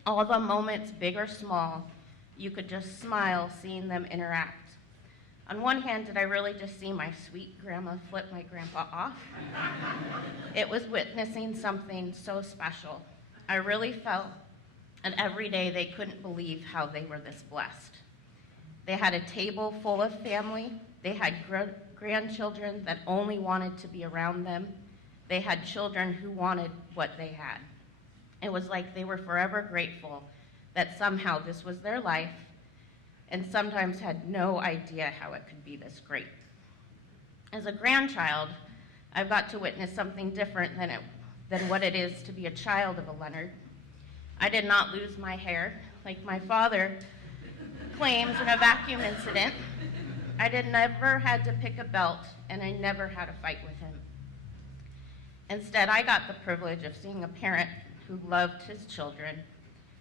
All the moments, big or small, you could just smile seeing them interact. On one hand, did I really just see my sweet grandma flip my grandpa off? It was witnessing something so special. I really felt that every day they couldn't believe how they were this blessed. They had a table full of family. They had grandchildren that only wanted to be around them. They had children who wanted what they had. It was like they were forever grateful that somehow this was their life, and sometimes had no idea how it could be this great. As a grandchild, I've got to witness something different than what it is to be a child of a Leonard. I did not lose my hair like my father claims in a vacuum incident. I never had to pick a belt, and I never had a fight with him. Instead, I got the privilege of seeing a parent who loved his children,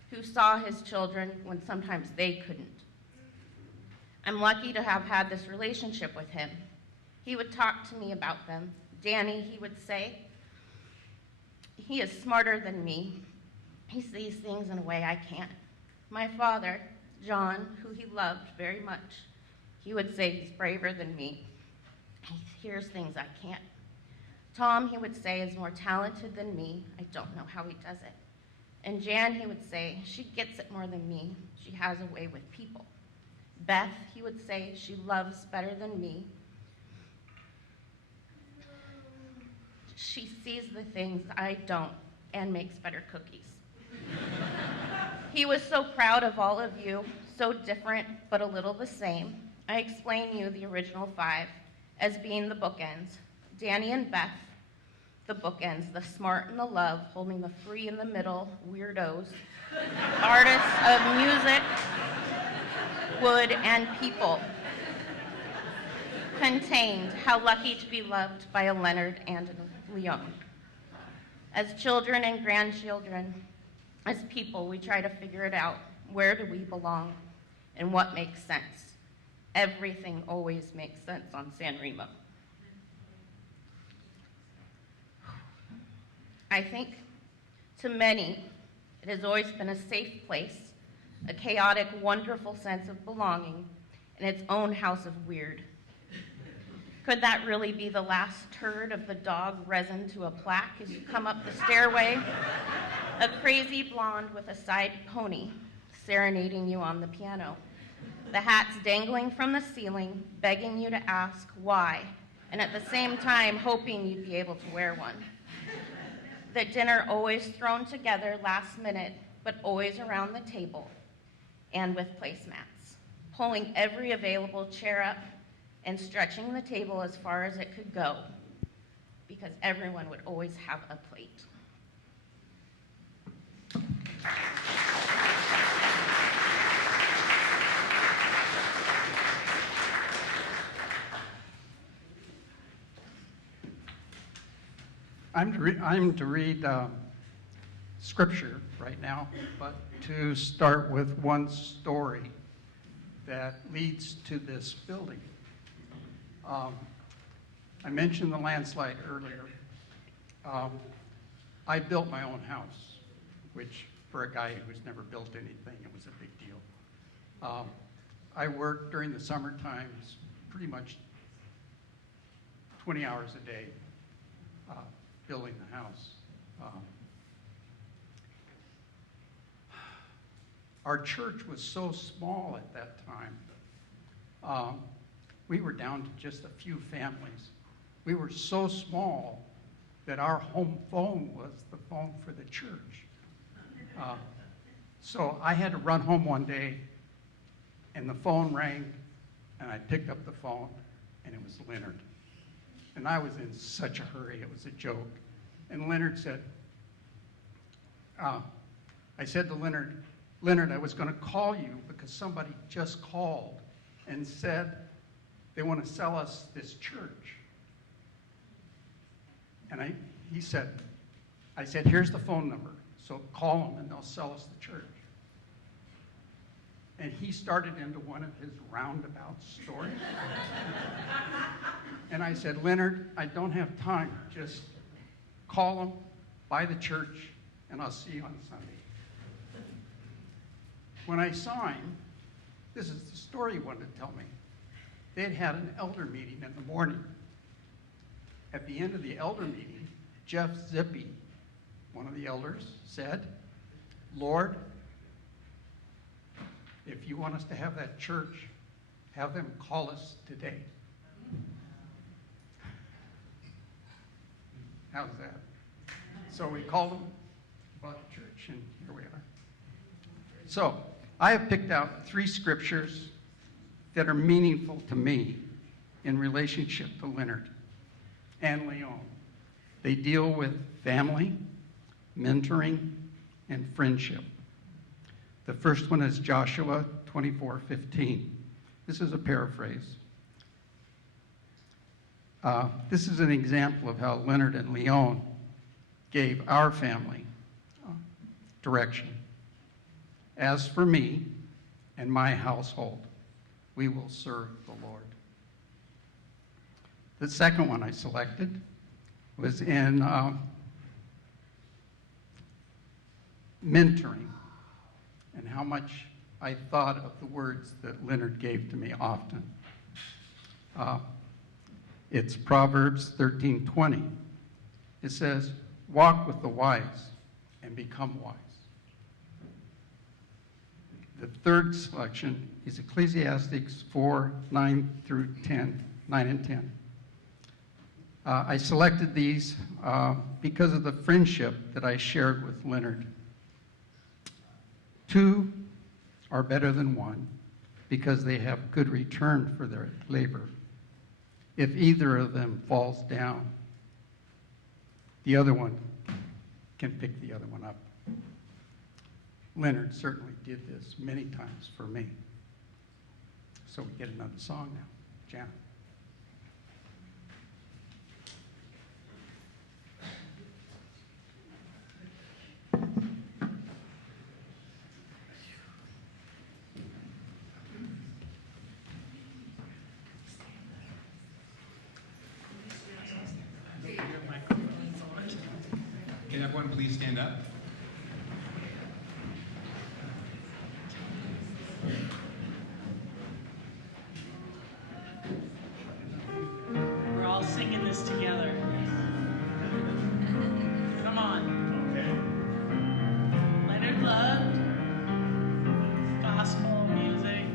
who saw his children when sometimes they couldn't. I'm lucky to have had this relationship with him. He would talk to me about them. Danny, he would say, he is smarter than me. He sees things in a way I can't. My father, John, who he loved very much, he would say he's braver than me. He hears things I can't. Tom, he would say, is more talented than me. I don't know how he does it. And Jan, he would say, she gets it more than me. She has a way with people. Beth, he would say, she loves better than me. She sees the things I don't and makes better cookies. He was so proud of all of you, so different but a little the same. I explain you the original 5 as being the bookends. Danny and Beth, the bookends, the smart and the love, holding the free in the middle, weirdos, artists of music, wood, and people. Contained, how lucky to be loved by a Leonard and a Leon. As children and grandchildren, as people, we try to figure it out. Where do we belong? And what makes sense? Everything always makes sense on San Remo. I think to many, it has always been a safe place, a chaotic, wonderful sense of belonging in its own house of weird. Could that really be the last turd of the dog resin to a plaque as you come up the stairway? A crazy blonde with a side pony serenading you on the piano. the hats dangling from the ceiling, begging you to ask why, and at the same time hoping you'd be able to wear one. The dinner always thrown together last minute, but always around the table, and with placemats, pulling every available chair up and stretching the table as far as it could go, because everyone would always have a plate. I'm to read scripture right now, but to start with one story that leads to this building. I mentioned the landslide earlier. I built my own house, which for a guy who's never built anything, it was a big deal. I worked during the summer times pretty much 20 hours a day building the house. Our church was so small at that time. We were down to just a few families. We were so small that our home phone was the phone for the church. So I had to run home one day, and the phone rang, and I picked up the phone, and it was Leonard. And I was in such a hurry, it was a joke. And Leonard said, I said to Leonard, I was going to call you because somebody just called and said they want to sell us this church. And I said, here's the phone number, so call them and they'll sell us the church. And he started into one of his roundabout stories. And I said, Leonard, I don't have time. Just call them, buy the church, and I'll see you on Sunday. When I saw him, this is the story he wanted to tell me. They had had an elder meeting in the morning. At the end of the elder meeting, Jeff Zippy, one of the elders, said, Lord, if you want us to have that church, have them call us today. How's that? So we called them, bought the church, and here we are. So I have picked out 3 scriptures that are meaningful to me in relationship to Leonard and Leon. They deal with family, mentoring, and friendship. The first one is Joshua 24:15. This is a paraphrase. This is an example of how Leonard and Leon gave our family direction. As for me and my household, we will serve the Lord. The second one I selected was in mentoring and how much I thought of the words that Leonard gave to me often. It's Proverbs 13:20. It says, walk with the wise and become wise. The third selection is Ecclesiastes 4:9 through 10, 9 and 10. I selected these because of the friendship that I shared with Leonard. 2 are better than 1 because they have good return for their labor. If either of them falls down, the other one can pick the other one up. Leonard certainly did this many times for me. So we get another song now. Janet. Can everyone please stand up? We're all singing this together. Come on. Okay. Leonard loved gospel music.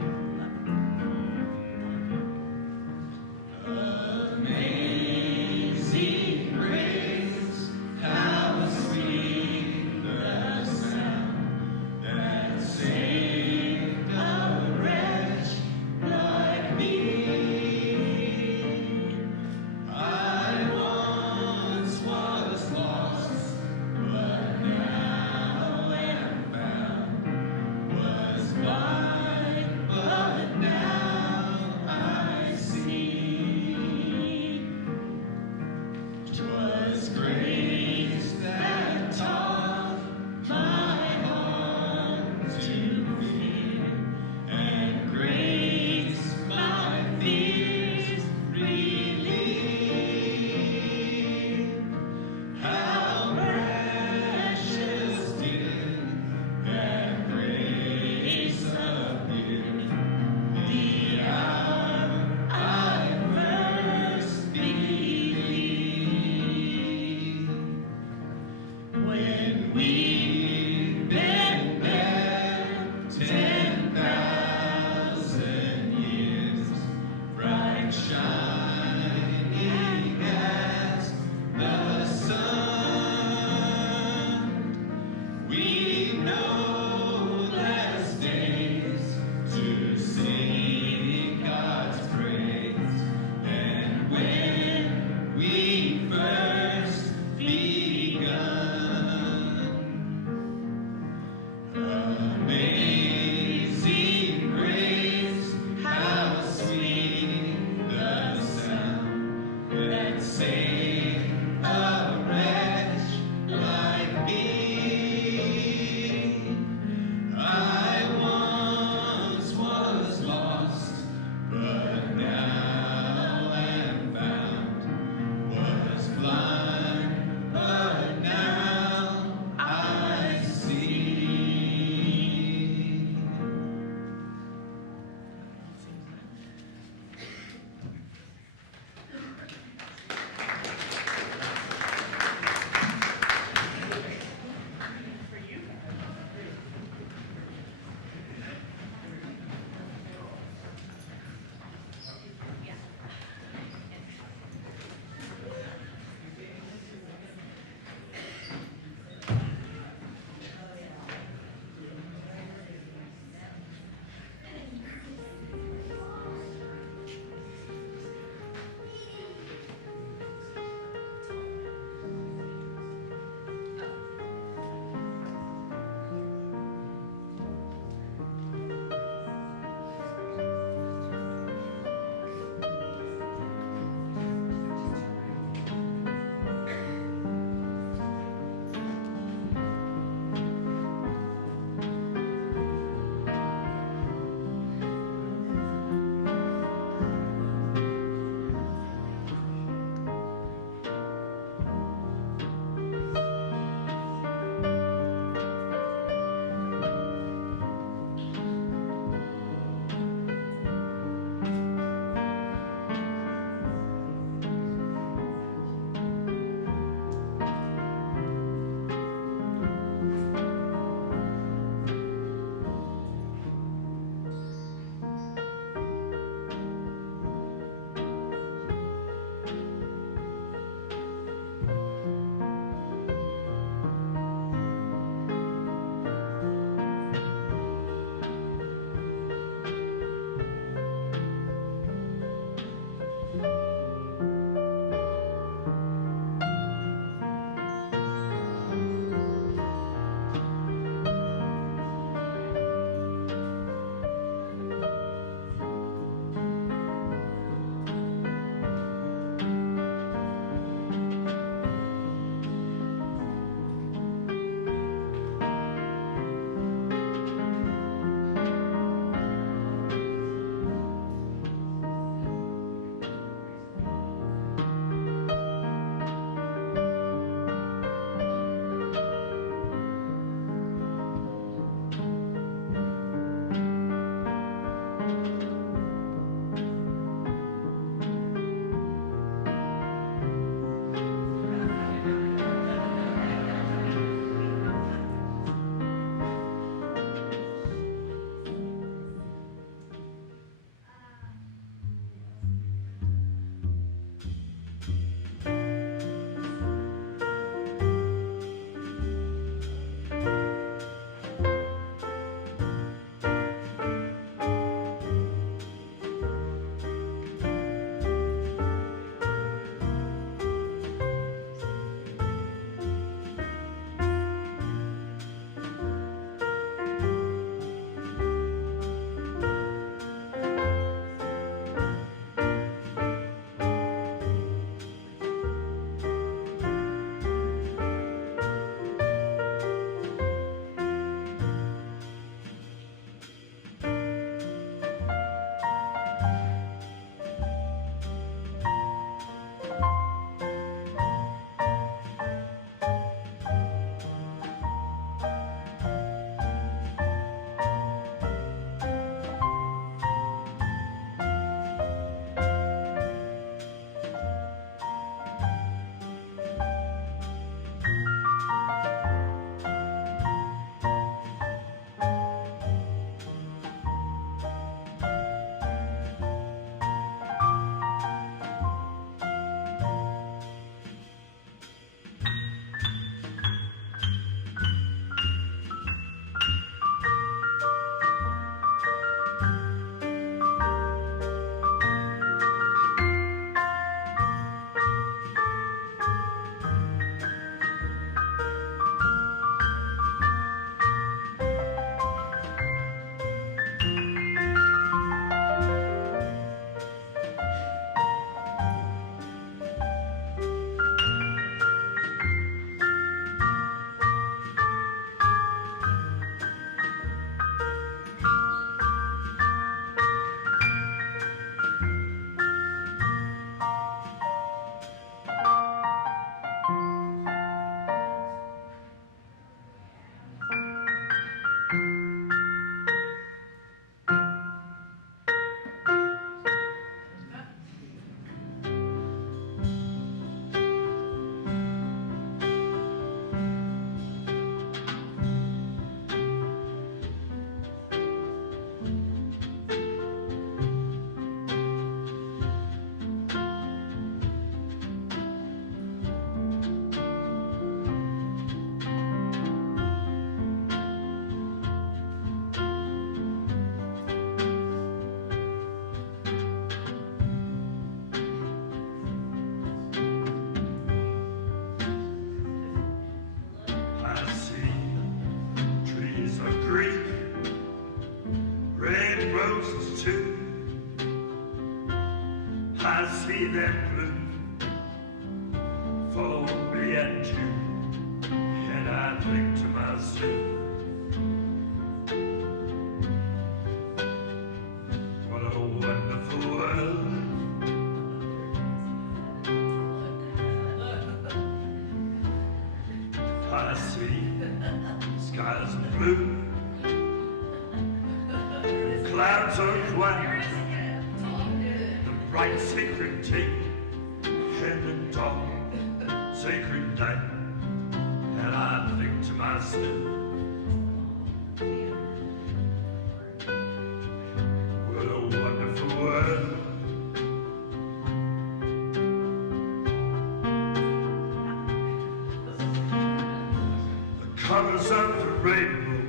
first begun. Amazing grace, how sweet the sound that saved a wretch like me. I once was lost, but now am found. Was blind, but and blue for me and you. And I think to myself, what a wonderful world. I see skies are blue, clouds are white, the bright sacred day and the dark sacred night. And I think to myself, what a wonderful world. The colors of the rainbow,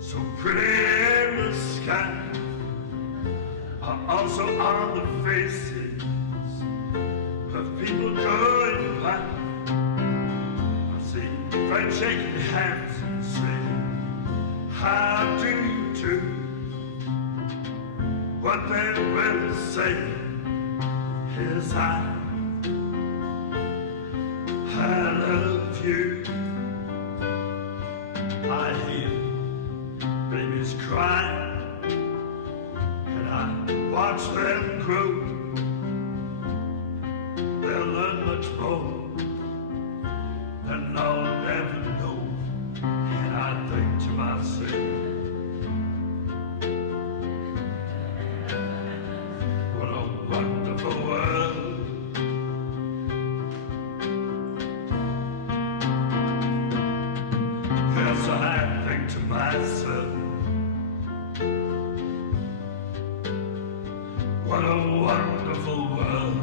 so pretty in the sky, are also on the faces of people going by. I see friends shaking hands and saying, how do you do? What they're really saying is I love you. I hear babies cry, and I watch them grow. They'll learn much more than I'll ever know. And I think to myself, what a wonderful world. Yes, I think to myself, what a wonderful world.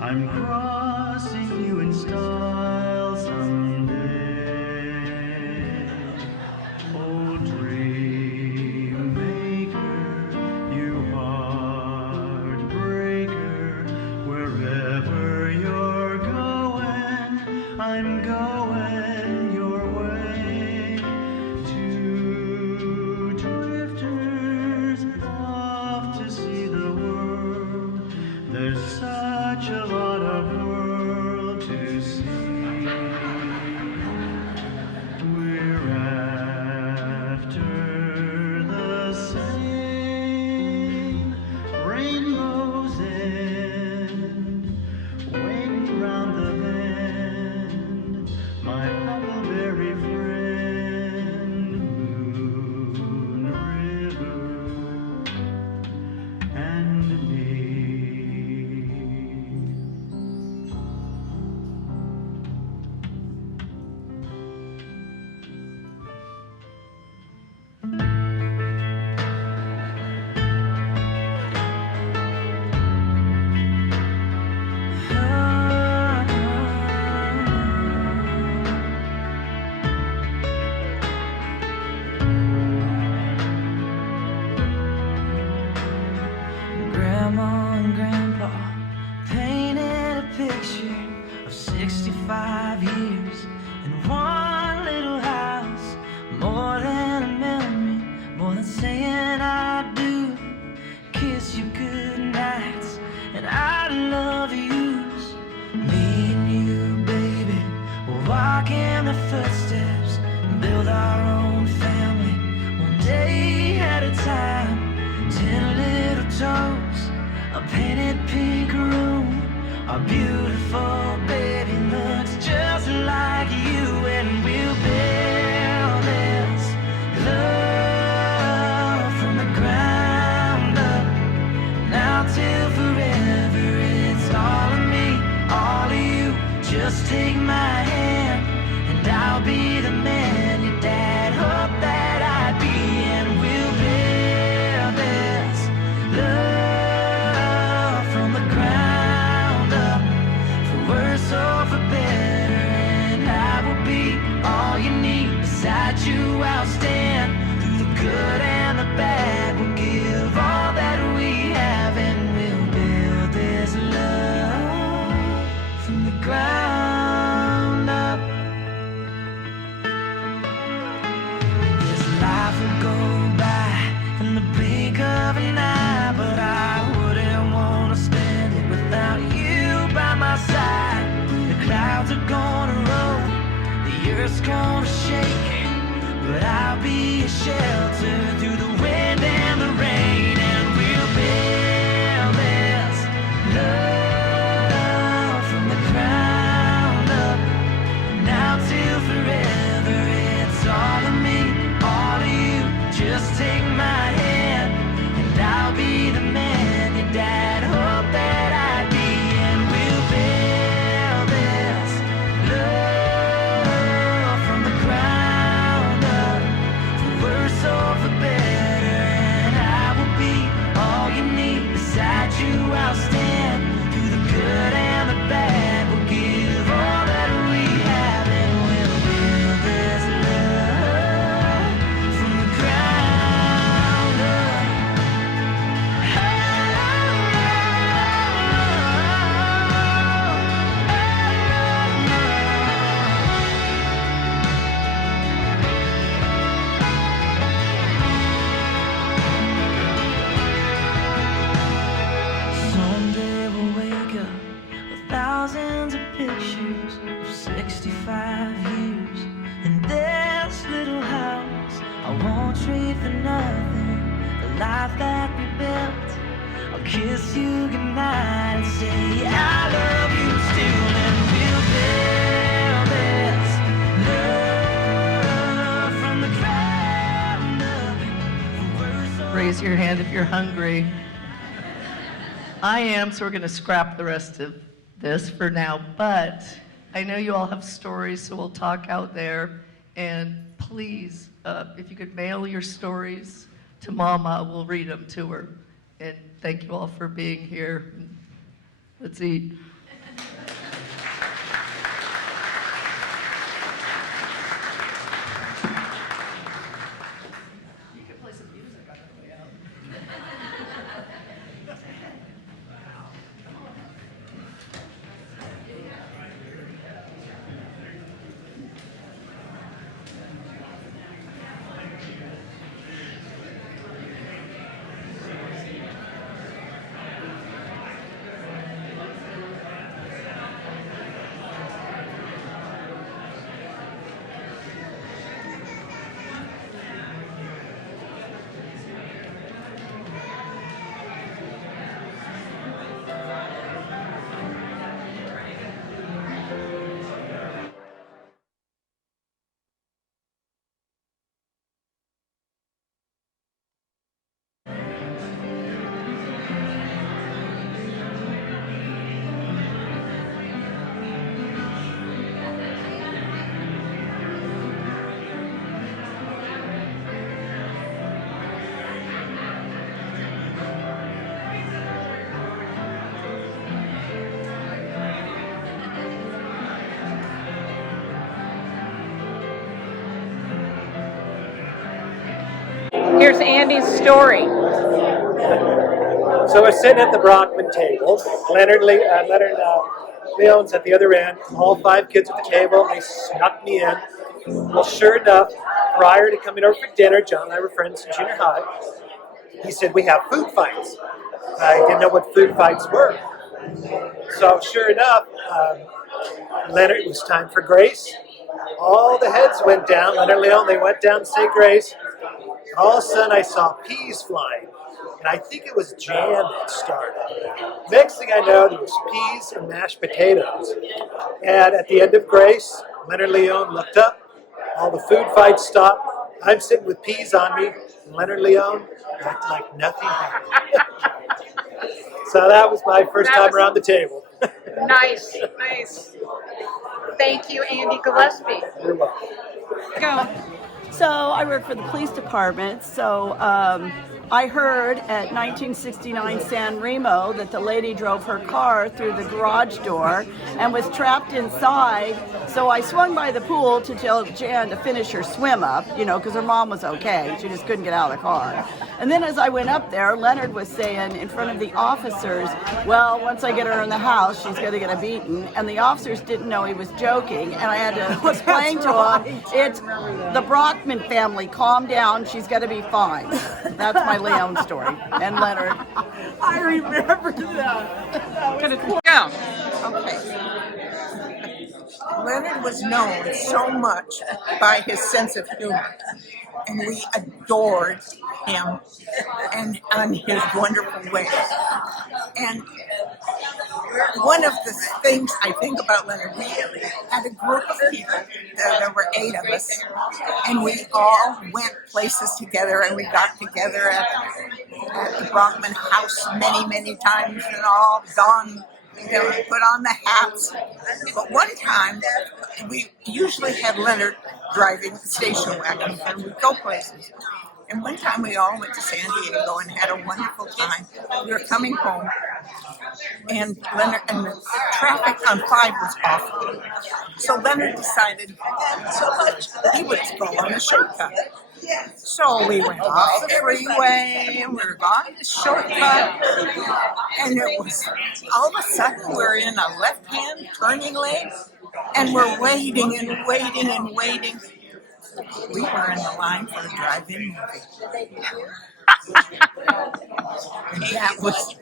I'm crossing you in style someday. Oh, dream maker, you heartbreaker, wherever you're going, I'm going your way. Two drifters off to see the world. There's such a lot of world to see. We're after the same rainbow's end, waiting round the bend, my huckleberry friend, Moon River and me. down the footsteps and build our own family, one day at a time. 10 little toes, a painted pink room, our beautiful baby looks just like you, and we'll build this love from the ground up. Now till forever, it's all of me, all of you. Just take my hand, and I'll be the man your dad hoped that I'd be, and we'll build this love from the ground up, for worse or for better, and I will be all you need. Beside you I'll stand, through the good and the bad, we'll give all that we have, and we'll build this love from the ground up. This life will go by in the blink of an eye, but I wouldn't want to spend it without you by my side. The clouds are gonna roll, the earth's gonna shake, but I'll be a shelter through the wind and the rain, and we'll build this love from the ground up. Now till forever, it's all of me, all of you. Just take my hand, and I'll be the man your dad hoped that I'd be, and we'll build this love from the ground up, for worse or for better, and I will be all you need. Beside you I'll stand, through the good and the bad, we'll give all that we have, and we'll build this love from the ground up. Someday we'll wake up with thousands of pictures of 65 years in this little house. I won't trade for nothing the life that we built. I'll kiss you goodnight and say I love you still, and we'll build this love from the ground up, for worse or Raise your hand if you're hungry. I am, so we're going to scrap the rest of this for now, but I know you all have stories, so we'll talk out there. And please, if you could mail your stories to Mama, we'll read them to her. And thank you all for being here. Let's eat. You can play some music on the way out. Here's Andy's story. So we're sitting at the Brockman table. Leonard Leon's at the other end. All 5 kids at the table. They snuck me in. Well, sure enough, prior to coming over for dinner, John and I were friends in junior high. He said, we have food fights. I didn't know what food fights were. So sure enough, Leonard, it was time for Grace. all the heads went down. Leonard and Leon, they went down to say grace. All of a sudden, I saw peas flying. And I think it was jam that started. Next thing I know, there was peas and mashed potatoes. And at the end of grace, Leonard and Leon looked up. All the food fights stopped. I'm sitting with peas on me. And Leonard and Leon acted like nothing happened. So that was my first time around the table. Nice, nice. Thank you, Andy Gillespie. You're welcome. Go. So I work for the police department. So I heard at 1969 San Remo that the lady drove her car through the garage door and was trapped inside. So I swung by the pool to tell Jan to finish her swim up, you know, because her mom was okay. She just couldn't get out of the car. And then as I went up there, Leonard was saying in front of the officers, well, once I get her in the house, she's going to get a beating. And the officers didn't know he was joking. And I had to explain to him, it's the Brockman family. Calm down. She's going to be fine. That's my Leon story. And Leonard. I remember that. Go. Okay. Leonard was known so much by his sense of humor, and we adored him and his wonderful ways. And one of the things I think about Leonard, we had a group of people, there were 8 of us, and we all went places together, and we got together at the Brockman house many, many times, and all donned, you know, put on the hats. But one time, we usually had Leonard driving the station wagon, and we'd go places. And one time we all went to San Diego and had a wonderful time. We were coming home, and Leonard and the traffic on 5 was awful. So Leonard decided he would go on a shortcut. So we went off the freeway, and we were on the shortcut, and it was all of a sudden we're in a left-hand turning lane, and we're waiting and waiting and waiting. We were in the line for a drive-in movie. That was,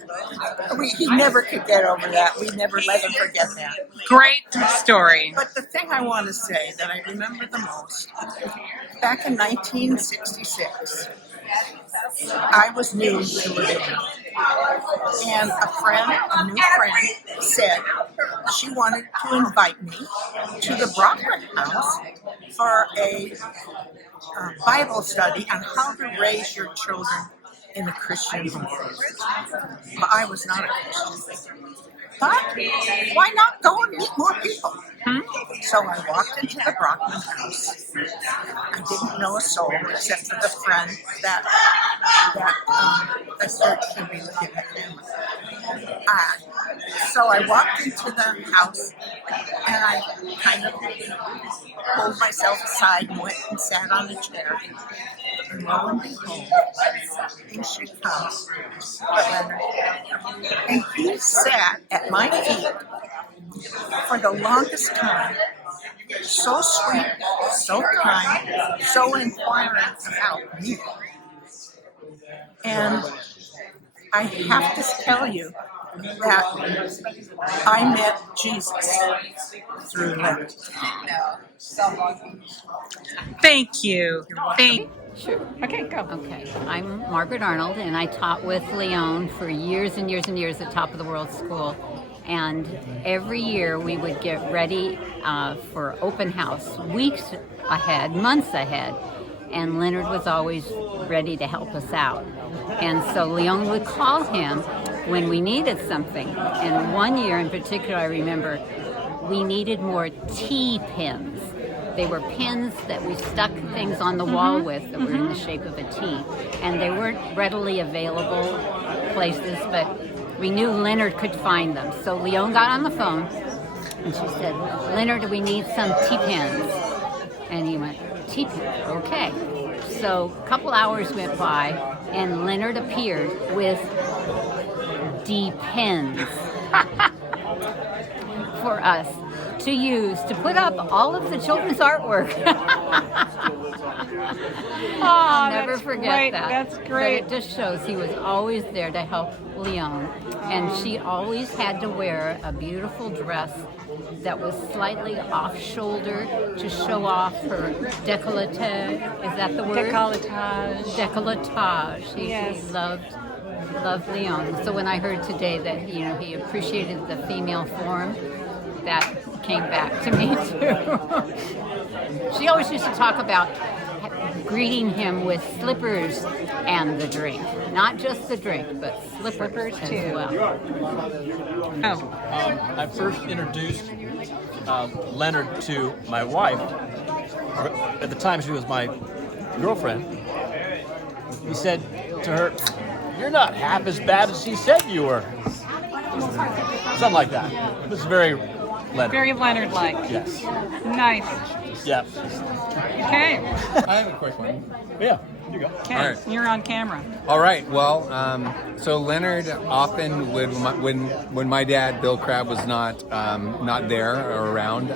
he never could get over that. We never let him forget that. Great story. But the thing I want to say that I remember the most, back in 1966, I was new to living, and a new friend, said she wanted to invite me to the Brockman house for a Bible study on how to raise your children in a Christian home. But I was not a Christian. But why not go and meet more people? So I walked into the Brockman house. I didn't know a soul except for the friend that should be looking at him. So I walked into the house, and I kind of pulled myself aside and went and sat on a chair. And lo and behold, in she comes, Leonard. And he sat at my feet for the longest time, so sweet, so kind, so inquiring about me. And I have to tell you that I met Jesus through Leonard. Thank you. Sure. Okay, go. Okay, I'm Margaret Arnold, and I taught with Leon for years and years and years at Top of the World School. And every year we would get ready for open house, weeks ahead, months ahead. And Leonard was always ready to help us out. And so Leon would call him when we needed something. And one year in particular, I remember we needed more T pins. They were pins that we stuck things on the wall with that were in the shape of a T. And they weren't readily available places, but we knew Leonard could find them. So Leon got on the phone, and she said, Leonard, we need some T-pins. And he went, T-pins, okay. So a couple hours went by, and Leonard appeared with D-pins for us to use to put up all of the children's artwork. I'll never forget that. That's great. But it just shows he was always there to help Leon And she always had to wear a beautiful dress that was slightly off shoulder to show off her décolleté. Is that the word? Décolletage. Décolletage. She Yes. loved Leon. So when I heard today that he appreciated the female form, that came back to me too. She always used to talk about greeting him with slippers and the drink. Not just the drink, but slippers as too. well. I first introduced Leonard to my wife. At the time, she was my girlfriend. He said to her, "You're not half as bad as he said you were." Something like that. It was very Leonard. Very Leonard-like. Yes. Nice. Yeah. Okay. I have a quick one. Yeah. You go. Okay. All right. You're on camera. All right. Well, so Leonard often would, when my dad Bill Crabbe was not there or around,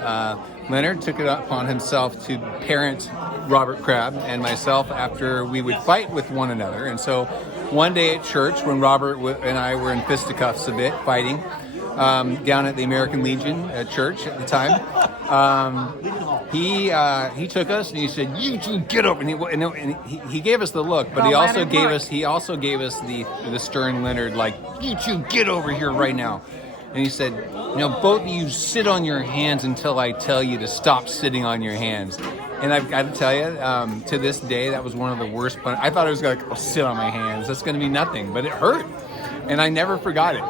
Leonard took it upon himself to parent Robert Crabbe and myself after we would fight with one another. And so one day at church, when Robert and I were in fisticuffs a bit fighting down at the American Legion at church at the time. He took us and he said, "You two get over." And he gave us the look, but he also gave us the stern Leonard, like, "You two get over here right now." And he said, "Both of you sit on your hands until I tell you to stop sitting on your hands." And I've got to tell you, to this day, that was one of the worst. But I thought it was going to sit on my hands. That's going to be nothing, but it hurt, and I never forgot it.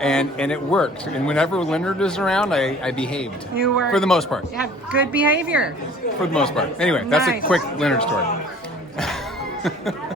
And it worked. And whenever Leonard was around, I behaved. You were. For the most part. You had good behavior. For the most part. Anyway, that's a quick Leonard story.